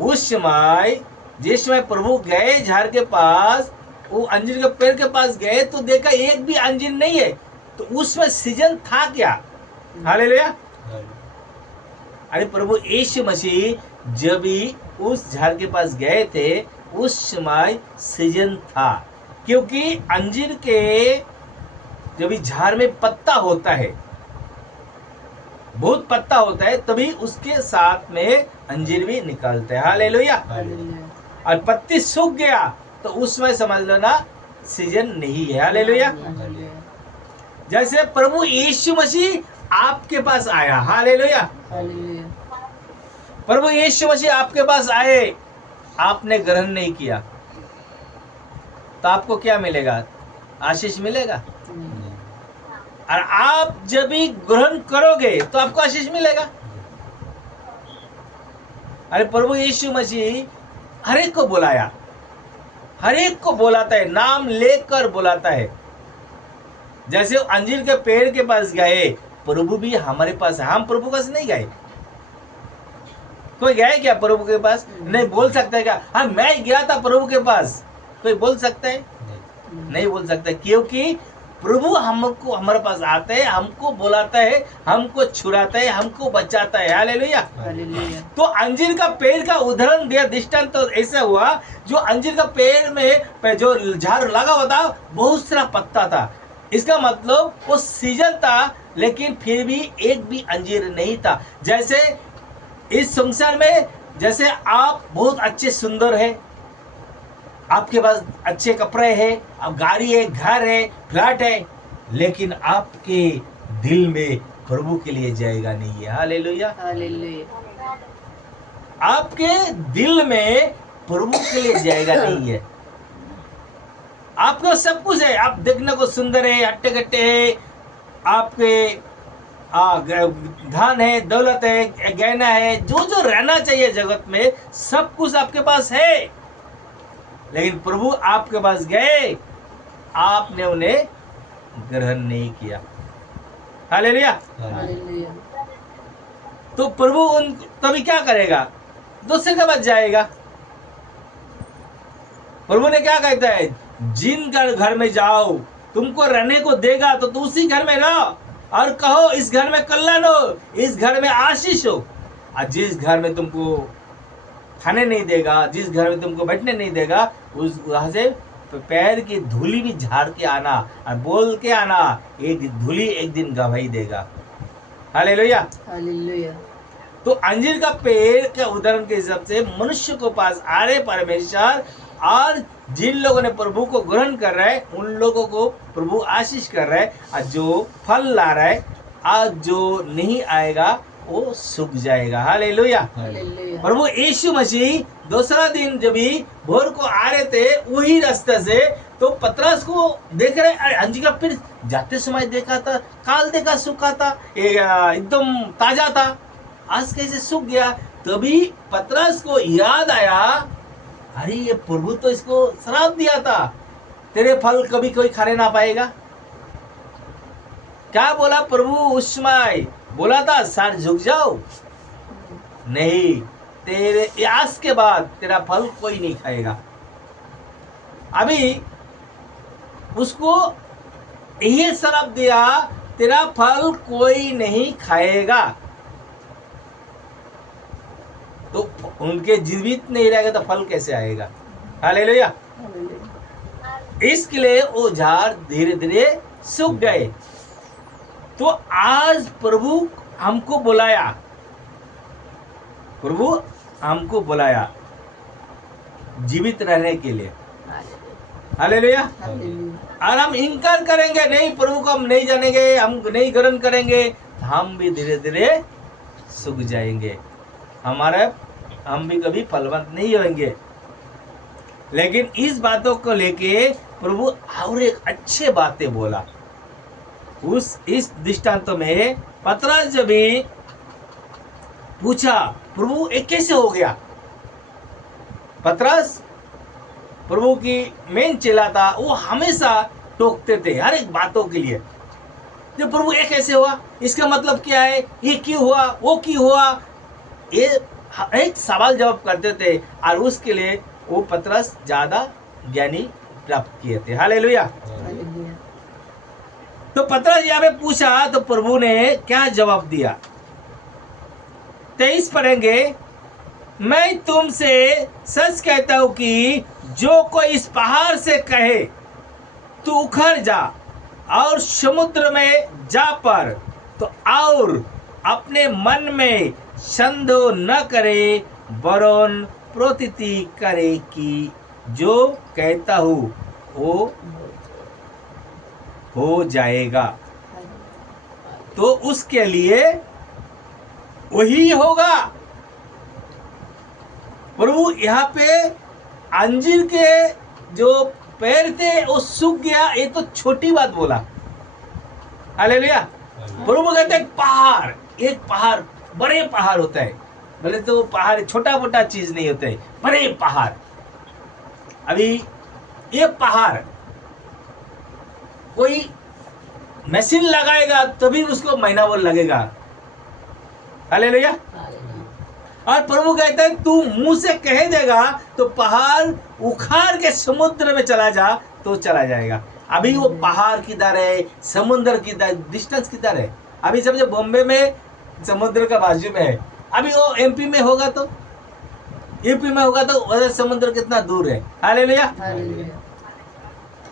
उस समय जिस समय प्रभु गए झाड़ के पास, वो अंजीर के पेड़ के पास गए तो देखा एक भी अंजीर नहीं है, तो उसमें सीजन था क्या? हालेलुया। अरे प्रभु यीशु मसीह जब भी उस झाड़ के पास गए थे उस समय सीजन था, क्योंकि अंजीर के जब भी झाड़ में पत्ता होता है, बहुत पत्ता होता है, तभी उसके साथ में अंजीर भी निकलते हैं, हालेलुया। और पत्ती सूख गया तो उसमें समझ लेना सीजन नहीं है, हालेलुया। जैसे प्रभु यीशु मसीह आपके पास आया, हालेलुया। प्रभु यीशु मसीह आपके पास आए, आपने ग्रहण नहीं किया तो आपको क्या मिलेगा? आशीष मिलेगा। और आप जब भी ग्रहण करोगे तो आपको आशीष मिलेगा। अरे प्रभु यीशु मसीह हर एक को बुलाया, हर एक को बुलाता है, नाम लेकर बुलाता है। जैसे अंजीर के पेड़ के पास गए, प्रभु भी हमारे पास है। हम प्रभु के पास नहीं गए। कोई गए क्या प्रभु के पास? नहीं बोल सकता है क्या? हाँ मैं गया था प्रभु के पास, कोई बोल सकता है? नहीं बोल सकता, क्योंकि प्रभु हमको हमारे पास आता है, हमको बुलाता है, हमको छुड़ाता है, हमको बचाता है, हालेलुया। तो अंजीर का पेड़ का उदाहरण दिया, दृष्टांत तो ऐसा हुआ, जो अंजीर का पेड़ में जो झाड़ लगा हुआ था बहुत सारा पत्ता था, इसका मतलब वो सीजन था, लेकिन फिर भी एक भी अंजीर नहीं था। जैसे इस संसार में, जैसे आप बहुत अच्छे सुंदर है, आपके पास अच्छे कपड़े हैं, अब गाड़ी है, घर है, फ्लैट है, लेकिन आपके दिल में प्रभु के लिए जाएगा नहीं है, हालेलुया। हालेलुया। आपके दिल में प्रभु के लिए जाएगा नहीं है। आपको सब कुछ है, आप देखने को सुंदर है, हट्टे कट्टे है, आपके धन है, दौलत है, गहना है, जो जो रहना चाहिए जगत में सब कुछ आपके पास है, लेकिन प्रभु आपके पास गए, आपने उन्हें ग्रहण नहीं किया, हालेलुया। हालेलुया। तो प्रभु उन तभी क्या करेगा? दूसरे के पास जाएगा। प्रभु ने क्या कहता है? जिन घर में जाओ, तुमको रहने को देगा तो तुम उसी घर में रहो और कहो इस घर में कल्याण हो, इस घर में आशीष हो। और जिस घर में तुमको खाने नहीं देगा, जिस घर में तुमको बैठने नहीं देगा, उस वहां से पैर की धूली भी झाड़ के आना और बोल के आना, एक धूली एक दिन गवाही देगा, हालेलुया। हालेलुया। तो अंजीर का पेड़ के उदाहरण के हिसाब से मनुष्य को पास आ रहे परमेश्वर, और जिन लोगों ने प्रभु को ग्रहण कर रहे हैं उन लोगों को प्रभु आशीष कर रहा है, और जो फल ला रहा है, आज जो नहीं आएगा वो सूख जाएगा, हालेलुया। हालेलुया। प्रभु यीशु मसीह दूसरा दिन जब भी भोर को आ रहे थे वही रास्ते से, तो पतरस को देख रहे, अरे अंजीर का पेड़ जाते समय देखा था, काल देखा सूखा था, एकदम ताजा था, आज कैसे सूख गया? तभी पतरस को याद आया, अरे ये प्रभु तो इसको श्राप दिया था, तेरे फल कभी कोई खाने ना पाएगा। क्या बोला प्रभु उस समय? बोला था सर झुक जाओ, नहीं, तेरे आज के बाद तेरा फल कोई नहीं खाएगा। अभी उसको यही श्राप दिया, तेरा फल कोई नहीं खाएगा। तो उनके जीवित नहीं रहेगा तो फल कैसे आएगा, हालेलुया। इसके लिए वो झाड़ धीरे धीरे सूख गए। तो आज प्रभु हमको बुलाया, प्रभु हमको बुलाया जीवित रहने के लिए। हालेलुया। और हम इनकार करेंगे, नहीं प्रभु को हम नहीं जानेंगे, हम नहीं ग्रहण करेंगे, हम भी धीरे धीरे सूख जाएंगे, हम भी कभी फलवंत नहीं होंगे। लेकिन इस बातों को लेके प्रभु और एक अच्छे बातें बोला। इस दृष्टांत में पतरस जब भी पूछा प्रभु ये कैसे हो गया, पतरस प्रभु की मेन चेला था, वो हमेशा टोकते थे हर एक बातों के लिए। जो प्रभु ये कैसे हुआ, इसका मतलब क्या है, ये क्यों हुआ, वो क्यों हुआ, ये एक सवाल जवाब करते थे। और उसके लिए वो पतरस ज्यादा ज्ञानी प्राप्त किए थे। हालेलुया। तो पतरस यहाँ पे पूछा तो प्रभु ने क्या जवाब दिया, 23 पढ़ेंगे। मैं तुमसे सच कहता हूं कि जो कोई इस पहाड़ से कहे तू उखड़ जा और समुद्र में जा पर, तो और अपने मन में संदेह न करे, वरन प्रतीति करे कि जो कहता हूं वो हो जाएगा, तो उसके लिए वही होगा। प्रभु यहाँ पे अंजीर के जो पेड़ थे वो सूख गया, ये तो छोटी बात बोला। हालेलुया। प्रभु कहते हैं पहाड़, एक पहाड़, बड़े पहाड़ होता है, भले तो पहाड़ छोटा मोटा चीज नहीं होता है, बड़े पहाड़। अभी ये पहाड़ कोई मशीन लगाएगा तभी उसको महीना भर लगेगा। हालेलुया। और प्रभु कहता है तू मुंह से कह देगा तो पहाड़ उखाड़ के समुद्र में चला जा तो चला जाएगा। अभी वो पहाड़ किधर है, समुद्र किधर, डिस्टेंस किधर है। अभी समझो बॉम्बे में समुद्र का बाजू में है, अभी वो एमपी में होगा तो यूपी में होगा तो उधर समुद्र कितना दूर है। हालेलुया।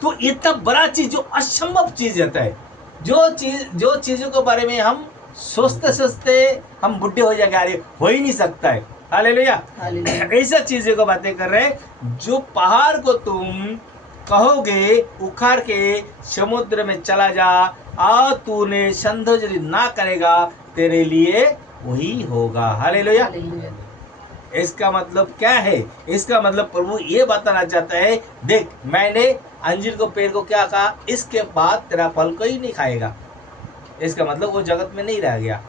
तो इतना बड़ा चीज जो असंभव चीज रहता है, जो चीजों के बारे में हम सोचते सोचते हम बुढ़े हो जाएंगे, अरे हो ही नहीं सकता है। हालेलुया। ऐसा चीजों को बातें कर रहे हैं, जो पहाड़ को तुम कहोगे उखाड़ के समुद्र में चला जा और तूने संदेह यदि ना करेगा तेरे लिए वही होगा। हालेलुया। इसका मतलब क्या है, इसका मतलब प्रभु ये बताना चाहता है, देख मैंने अंजीर को पेड़ को क्या कहा, इसके बाद तेरा फल कोई नहीं खाएगा। इसका मतलब वो जगत में नहीं रह गया।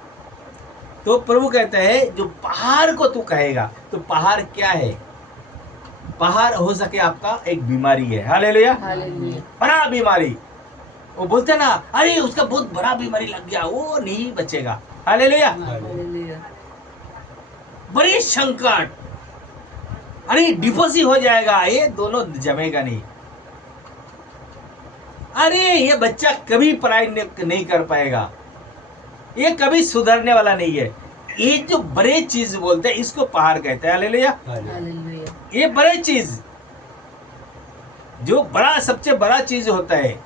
तो प्रभु कहते हैं जो पहाड़ को तू कहेगा, तो पहाड़ क्या है, पहाड़ हो सके आपका एक बीमारी है। हालेलुया। बड़ा बीमारी, वो बोलते ना अरे उसका बहुत बड़ा बीमारी लग गया, वो नहीं बचेगा। हालेलुया। बड़ी संकट, अरे डिवोर्स हो जाएगा, ये दोनों जमेगा नहीं। अरे ये बच्चा कभी पढ़ाई नहीं कर पाएगा, ये कभी सुधरने वाला नहीं है। ये जो बड़े चीज बोलते हैं इसको पहाड़ कहते हैं। हालेलुया। ये बड़े चीज, जो बड़ा सबसे बड़ा चीज होता है,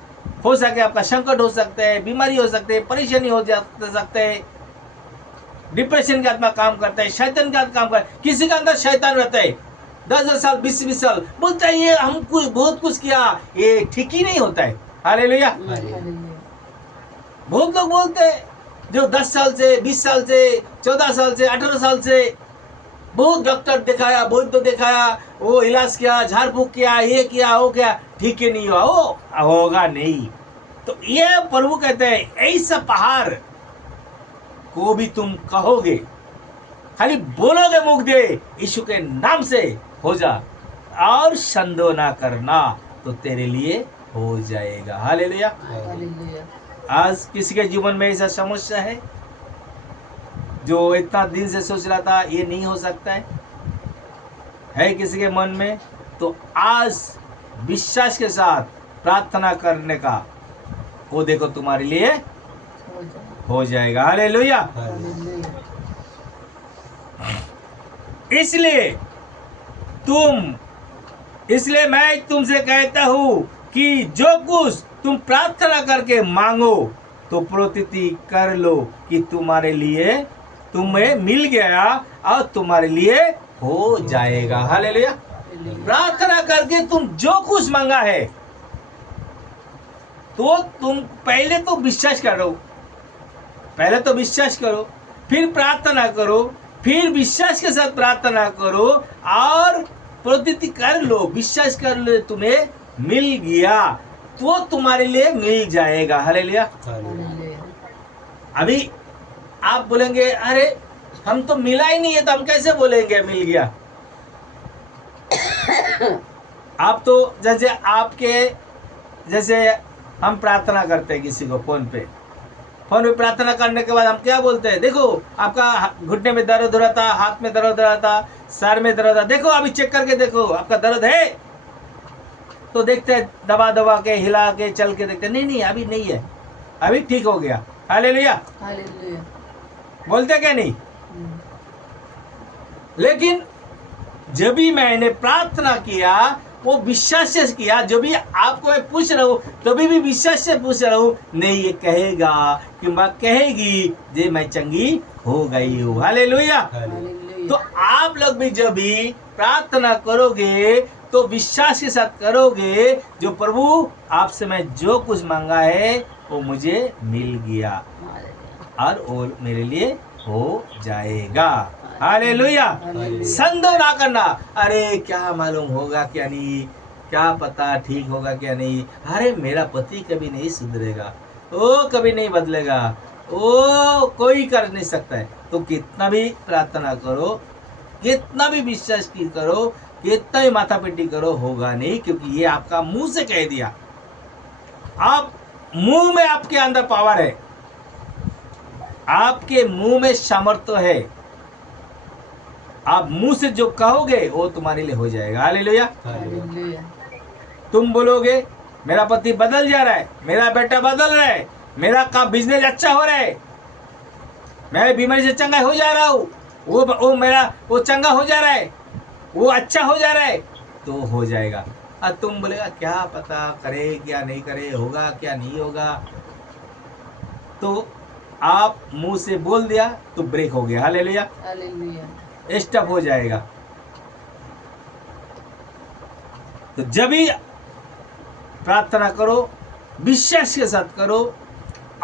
हो सके आपका संकट हो सकता है, बीमारी हो सकते है, परेशानी हो सकते है, डिप्रेशन का आत्मा काम करता है, शैतान का काम करता है। किसी का अंदर शैतान रहता है 10 साल 20 साल, बोलता है ये हम बहुत कुछ किया, ये ठीक ही नहीं होता है। हालेलुया। बहुत लोग बोलते हैं जो 10 साल से 20 साल से 14 साल से 18 साल से बहुत डॉक्टर दिखाया, वैद्य दिखाया, वो इलाज किया, झाड़ फूक किया, ये किया वो किया, ठीक ही नहीं हुआ, वो होगा नहीं। तो ये प्रभु कहते हैं ऐसा पहाड़ को भी तुम कहोगे, खाली बोलोगे मुख दे यीशु के नाम से हो जा और संदेह ना करना तो तेरे लिए हो जाएगा। हालेलुया। आज किसी के जीवन में ऐसा समस्या है जो इतना दिन से सोच रहा था ये नहीं हो सकता है किसी के मन में, तो आज विश्वास के साथ प्रार्थना करने का, वो देखो तुम्हारे लिए हो जाएगा। हालेलुया। इसलिए मैं तुमसे कहता हूं कि जो कुछ तुम प्रार्थना करके मांगो तो प्रतीति कर लो कि तुम्हें मिल गया और तुम्हारे लिए हो जाएगा। हालेलुया। प्रार्थना करके तुम जो कुछ मांगा है तो तुम पहले तो विश्वास करो, पहले तो विश्वास करो, फिर प्रार्थना करो, फिर विश्वास के साथ प्रार्थना करो और प्रतीति कर लो, विश्वास कर लो तुम्हें मिल गया तो तुम्हारे लिए मिल जाएगा। हालेलुया। अभी आप बोलेंगे अरे हम तो मिला ही नहीं है तो हम कैसे बोलेंगे मिल गया। आप तो जैसे हम प्रार्थना करते हैं किसी को फोन पे प्रार्थना करने के बाद हम क्या बोलते हैं, देखो आपका घुटने में दर्द हो रहा था, हाथ में दर्द हो रहा था, सर में दर्द हो रहा था, देखो अभी चेक करके देखो आपका दर्द है। तो देखते हैं दबा के हिला के चल के देखते नहीं अभी नहीं है, अभी ठीक हो गया। हालेलुया। बोलते क्या नहीं। लेकिन जब भी मैंने प्रार्थना किया वो विश्वास से किया, जो भी आपको मैं पूछ रहा हूँ तभी भी विश्वास से पूछ रहा हूँ, नहीं ये कहेगा कि माँ कहेगी जे मैं चंगी हो गई हूँ। हालेलुया। तो आप लोग भी जब भी प्रार्थना करोगे तो विश्वास के साथ करोगे, जो प्रभु आपसे मैं जो कुछ मांगा है वो मुझे मिल गया और वो मेरे लिए हो जाएगा। हालेलुया। संदेह ना करना, अरे क्या मालूम होगा क्या नहीं, क्या पता ठीक होगा क्या नहीं, अरे मेरा पति कभी नहीं सुधरेगा, वो कभी नहीं बदलेगा, वो कोई कर नहीं सकता है। तो कितना भी प्रार्थना करो, कितना भी विश्वास की करो, कितना भी माथा पिटी करो, होगा नहीं, क्योंकि ये आपका मुंह से कह दिया। आप मुंह में आपके अंदर पावर है, आपके मुंह में सामर्थ्य है, आप मुंह से जो कहोगे वो तुम्हारे लिए हो जाएगा। हालेलुया। तुम बोलोगे मेरा पति बदल जा रहा है, मेरा बेटा बदल रहा है, मेरा काम बिजनेस अच्छा हो रहा है, मैं बीमारी से चंगा हो जा रहा हूँ, वो चंगा हो जा रहा है, वो अच्छा हो जा रहा है, तो हो जाएगा। और तुम बोलेगा क्या पता करे क्या नहीं करे, होगा क्या नहीं होगा, तो आप मुंह से बोल दिया तो ब्रेक हो गया। हालेलुया। स्टॉप हो जाएगा। तो जब भी प्रार्थना करो विश्वास के साथ करो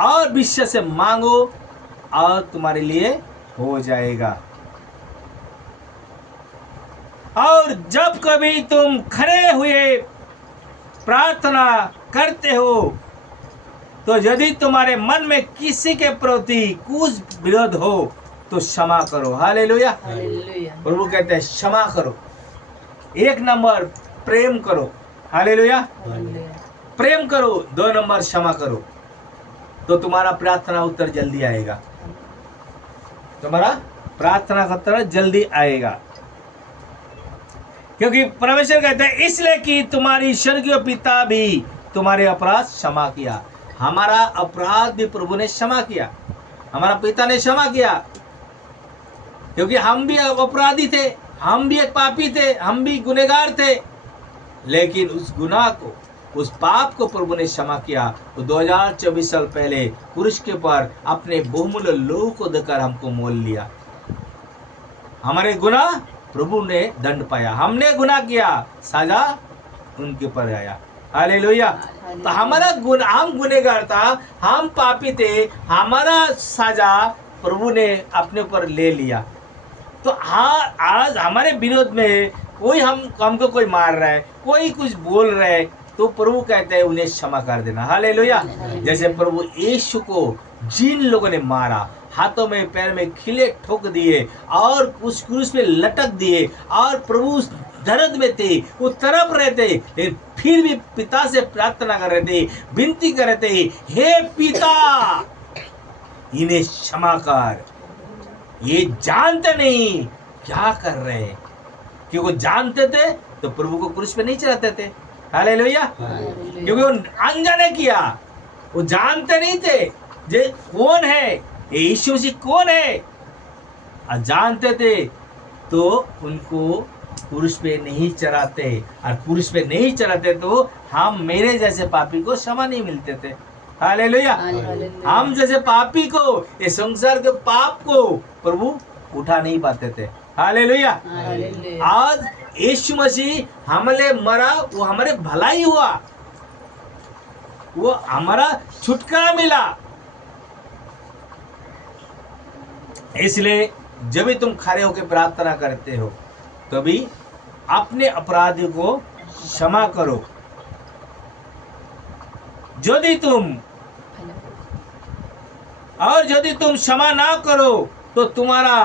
और विश्वास से मांगो और तुम्हारे लिए हो जाएगा। और जब कभी तुम खड़े हुए प्रार्थना करते हो तो यदि तुम्हारे मन में किसी के प्रति कुछ विरोध हो तो क्षमा करो। हालेलुया। प्रभु कहते हैं क्षमा करो। 1 नंबर प्रेम करो। हालेलुया। प्रेम करो। 2 नंबर क्षमा करो, तो तुम्हारा प्रार्थना उत्तर जल्दी आएगा, तुम्हारा प्रार्थना का उत्तर जल्दी आएगा। क्योंकि परमेश्वर कहते हैं इसलिए कि तुम्हारी स्वर्गीय पिता भी तुम्हारे अपराध क्षमा किया। हमारा अपराध भी प्रभु ने क्षमा किया, हमारा पिता ने क्षमा किया, क्योंकि हम भी अपराधी थे, हम भी एक पापी थे, हम भी गुनहगार थे। लेकिन उस गुनाह को, उस पाप को प्रभु ने क्षमा किया। तो 2024 साल पहले क्रूस के ऊपर अपने बहुमूल्य लोहू को देकर हमको मोल लिया। हमारे गुनाह प्रभु ने दंड पाया, हमने गुनाह किया, सजा उनके ऊपर आया। हालेलुया। तो हमारा हम गुनहगार था, हम पापी थे, हमारा सजा प्रभु ने अपने ऊपर ले लिया। तो हाँ, आज हमारे विरोध में कोई हमको कोई मार रहा है, कोई कुछ बोल रहा है, तो प्रभु कहते हैं उन्हें क्षमा कर देना। हालेलुया। जैसे प्रभु यीशु को जिन लोगों ने मारा, हाथों में पैर में खिले ठोक दिए और कुछ क्रूस पे लटक दिए, और प्रभु दर्द में थे, वो तड़प रहे थे, लेकिन फिर भी पिता से प्रार्थना कर रहे थे, विनती कर रहे थे, हे पिता इन्हें क्षमा कर, ये जानते नहीं क्या कर रहे हैं। क्योंकि वो जानते थे तो प्रभु को क्रूस पे नहीं चढ़ाते थे। हालेलुया। क्योंकि वो अनजाने किया, वो जानते नहीं थे ये कौन है, ये यीशु मसीह कौन है। और जानते थे तो उनको क्रूस पे नहीं चढ़ाते, और क्रूस पे नहीं चढ़ाते तो हम मेरे जैसे पापी को क्षमा नहीं मिलते थे। हालेलुया। हालेलुया। हम जैसे पापी को, ये संसार के पाप को प्रभु उठा नहीं पाते थे। हालेलुया। हालेलुया। आज यीशु मसीह हमले मरा, वो हमारे भलाई हुआ, वो हमारा छुटकारा मिला। इसलिए जब भी तुम खड़े होकर प्रार्थना करते हो तभी अपने अपराधी को क्षमा करो। यदि तुम क्षमा ना करो तो तुम्हारा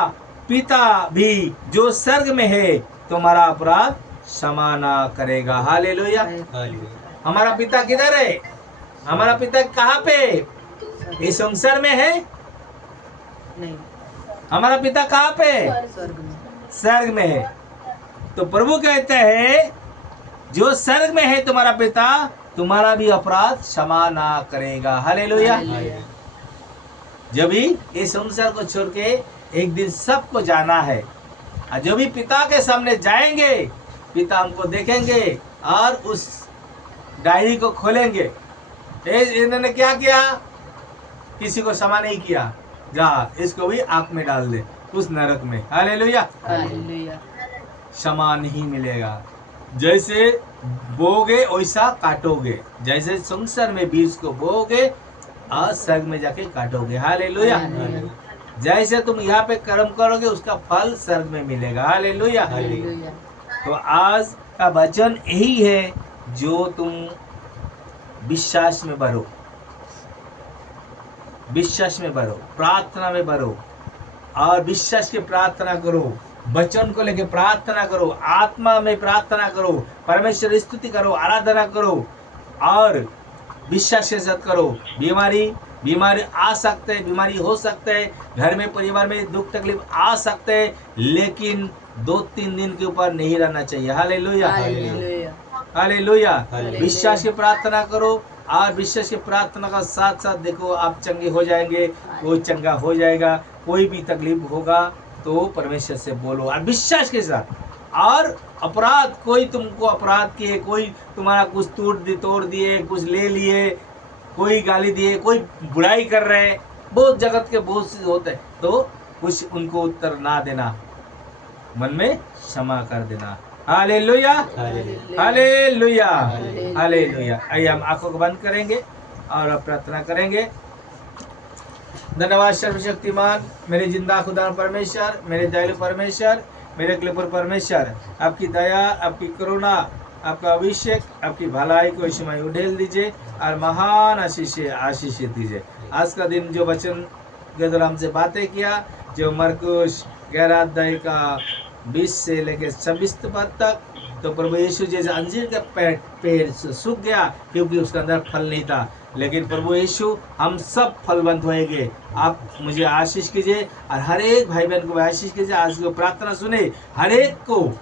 पिता भी जो स्वर्ग में है तुम्हारा अपराध क्षमा ना करेगा। हालेलुया। हमारा पिता किधर है? हमारा पिता कहाँ पे? इस संसार में है? नहीं, हमारा पिता कहाँ पे? स्वर्ग में। स्वर्ग में है। तो प्रभु कहते हैं जो स्वर्ग में है तुम्हारा पिता तुम्हारा भी अपराध क्षमा ना करेगा। हालेलुया। जब भी इस संसार को छोड़ के एक दिन सबको जाना है, और जो भी पिता के सामने जाएंगे पिता हमको देखेंगे और उस डायरी को खोलेंगे। इन्होंने क्या किया? किसी को क्षमा नहीं किया, जा इसको भी आग में डाल दे उस नरक में। हालेलुया। हालेलुया। क्षमा नहीं मिलेगा। जैसे बोगे वैसा काटोगे, जैसे संसार में बीज को बोगे और स्वर्ग में जाके काटोगे। हालेलुया। जैसे तुम यहाँ पे कर्म करोगे उसका फल स्वर्ग में मिलेगा। हालेलुया। हालेलुया। तो आज का वचन यही है, जो तुम विश्वास में बढ़ो, विश्वास में बढ़ो, प्रार्थना में बढ़ो और विश्वास की प्रार्थना करो, वचन को लेके प्रार्थना करो, आत्मा में प्रार्थना करो, परमेश्वर स्तुति करो, आराधना करो और विश्वास के साथ करो। बीमारी आ सकते हैं, बीमारी हो सकते हैं, घर में परिवार में दुख तकलीफ आ सकते हैं, लेकिन 2-3 दिन के ऊपर नहीं रहना चाहिए। हालेलुया। हालेलुया। हालेलुया। विश्वास की प्रार्थना करो और विश्वास की प्रार्थना का साथ साथ देखो आप चंगे हो जाएंगे, कोई चंगा हो जाएगा, कोई भी तकलीफ होगा तो परमेश्वर से बोलो और विश्वास के साथ। और अपराध, कोई तुमको अपराध किए, कोई तुम्हारा कुछ तोड़ दिए, कुछ ले लिए, कोई गाली दिए, कोई बुराई कर रहे हैं, बहुत जगत के बहुत से होते हैं, तो कुछ उनको उत्तर ना देना, मन में क्षमा कर देना। हालेलुया। हालेलुया। हालेलुया। आइए हम आंखों को बंद करेंगे और प्रार्थना करेंगे। धन्यवाद सर्वशक्तिमान मेरे जिंदा खुदा परमेश्वर, मेरे दयालु परमेश्वर, मेरे कृपालु परमेश्वर, आपकी दया, आपकी करुणा, आपका अभिषेक, आपकी भलाई को इस समय उड़ेल दीजिए और महान आशीष दीजिए। आज का दिन जो वचन के द्वारा हमसे बातें किया, जो मरकुस 11 अध्याय का 20 से लेकर 26 पद तक, तो प्रभु यीशु जैसे अंजीर का पेड़ सूख गया क्योंकि उसके अंदर फल नहीं था, लेकिन प्रभु यीशु हम सब फलवंत होएंगे। आप मुझे आशीष कीजिए और हर एक भाई बहन को आशीष कीजिए। आज को प्रार्थना सुने, हर एक को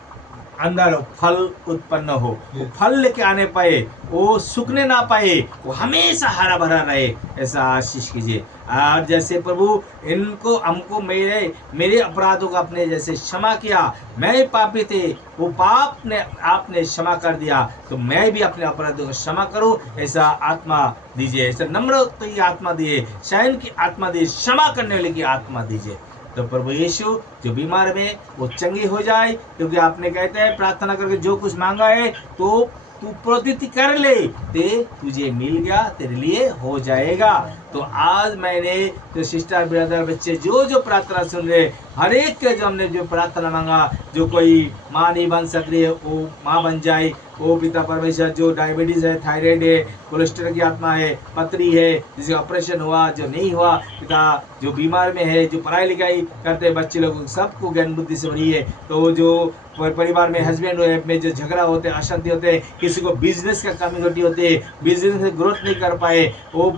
अंदर फल उत्पन्न हो, वो फल लेके आने पाए, वो सूखने ना पाए, वो हमेशा हरा भरा रहे, ऐसा आशीष कीजिए। और जैसे प्रभु इनको हमको मेरे अपराधों को आपने जैसे क्षमा किया, मैं पापी थे, वो पाप ने आपने क्षमा कर दिया, तो मैं भी अपने अपराधों को क्षमा करूं, ऐसा आत्मा दीजिए, ऐसा नम्रता की आत्मा दीजिए, सहन की आत्मा दीजिए, क्षमा करने वाले की आत्मा दीजिए। तो प्रभु यीशु जो बीमार में वो चंगी हो जाए, क्योंकि आपने कहते हैं प्रार्थना करके जो कुछ मांगा है तो तू प्रतिति कर ले, तुझे मिल गया, तेरे लिए हो जाएगा। तो आज मैंने जो सिस्टर ब्रदर बच्चे जो प्रार्थना सुन रहे, हर एक के जो हमने जो प्रार्थना मांगा, जो कोई माँ नहीं बन सक रही है वो माँ बन जाए, वो पिता परमेश्वर जो डायबिटीज है, थायराइड है, कोलेस्ट्रॉल की आत्मा है, पथरी है, जिसका ऑपरेशन हुआ, जो नहीं हुआ, पिता जो बीमार में है, जो पढ़ाई लिखाई करते हैं बच्चे लोग, सबको ज्ञान बुद्धि से भरी है। तो जो परिवार में हस्बैंड वाइफ में जो झगड़ा होते हैं, अशांति होते हैं, किसी को बिजनेस का कमी घटी होती है, बिजनेस में ग्रोथ नहीं कर पाए, वो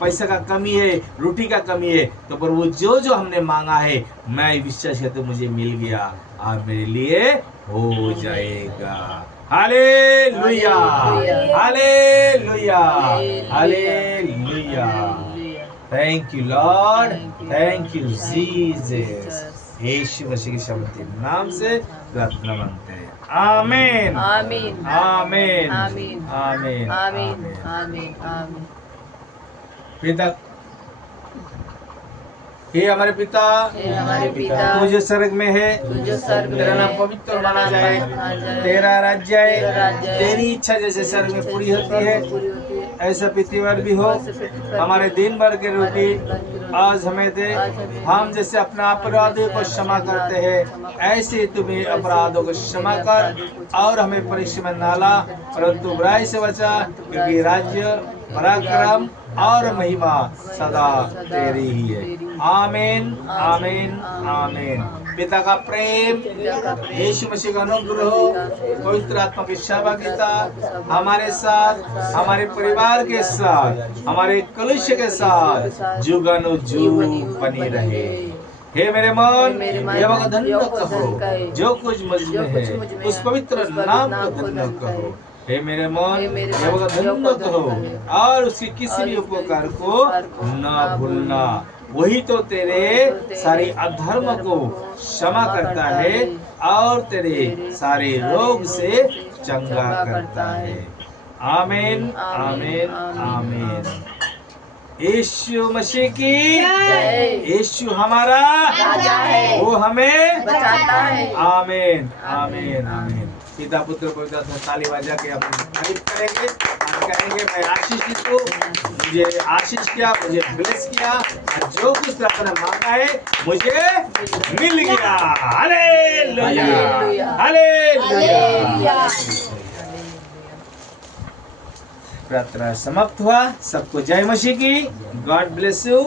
पैसा का कमी है, रोटी का कमी है, तो प्रभु जो हमने मांगा है मैं विश्वास करते मुझे मिल गया और मेरे लिए हो जाएगा। हालेलुया। हालेलुया। हालेलुया। Thank you Lord, thank you Jesus. यीशु मसीह के शांति नाम से प्रार्थना मांगते हैं। आमीन। आमीन। आमीन। आमीन। आमीन। आमीन। आमीन। आमीन। पिता, हे हमारे पिता, हे हमारे पिता, तू जो स्वर्ग में है, तू जो स्वर्ग में तेरा नाम है, पवित्र तेरा माना नाम जाए, पवित्र माना जाए, तेरा राज्य तेरा राज्य है, है, तेरी इच्छा जैसे स्वर्ग में पूरी होती है पूरी होती है, ऐसा पृथ्वी पर भी हो। ऐसे पृथ्वी पर हमारे भी दिन भर की हमारे रोटी दिन भर की रोटी आज हमें दे, आज हमें दे। हम जैसे अपना अपराधियों को क्षमा करते हैं ऐसे तुम्हें अपराधों को क्षमा कर, और हमें परीक्षा में न ला परंतु बुराई से बचा, क्योंकि राज्य, पराक्रम और महिमा सदा तेरी ही है। आमीन आमीन आमीन। पिता का प्रेम, यीशु मसीह का अनुग्रह, पवित्र आत्मा की सहभागिता हमारे साथ, हमारे परिवार के साथ, हमारे कलिसिया के साथ जुगानुजुग बनी रहे। हे मेरे मन, यहोवा का धन्य कहो, जो कुछ मुझ में है उस पवित्र नाम को धन्य कहो। हे मेरे मन, यहोवा का धन्य कहो और उसके किसी भी उपकार को न भूलना। वही तो तेरे सारे अधर्म को क्षमा करता है और तेरे सारे रोग से चंगा करता है। आमीन आमीन आमीन। यीशु मसीह की जय। यीशु हमारा राजा है, वो हमें बचाता है। आमीन आमीन आमीन। पिता पुत्र पवित्र आत्मा ताली बजा के अपनी तारीफ करेंगे और कहेंगे मैं आशीषित हूँ, मुझे आशीष किया, मुझे ब्लेस किया, और जो कुछ प्रार्थना मांगा है मुझे मिल गया। Hallelujah hallelujah. प्रार्थना समाप्त हुआ। सबको जय मसीह की। God bless you.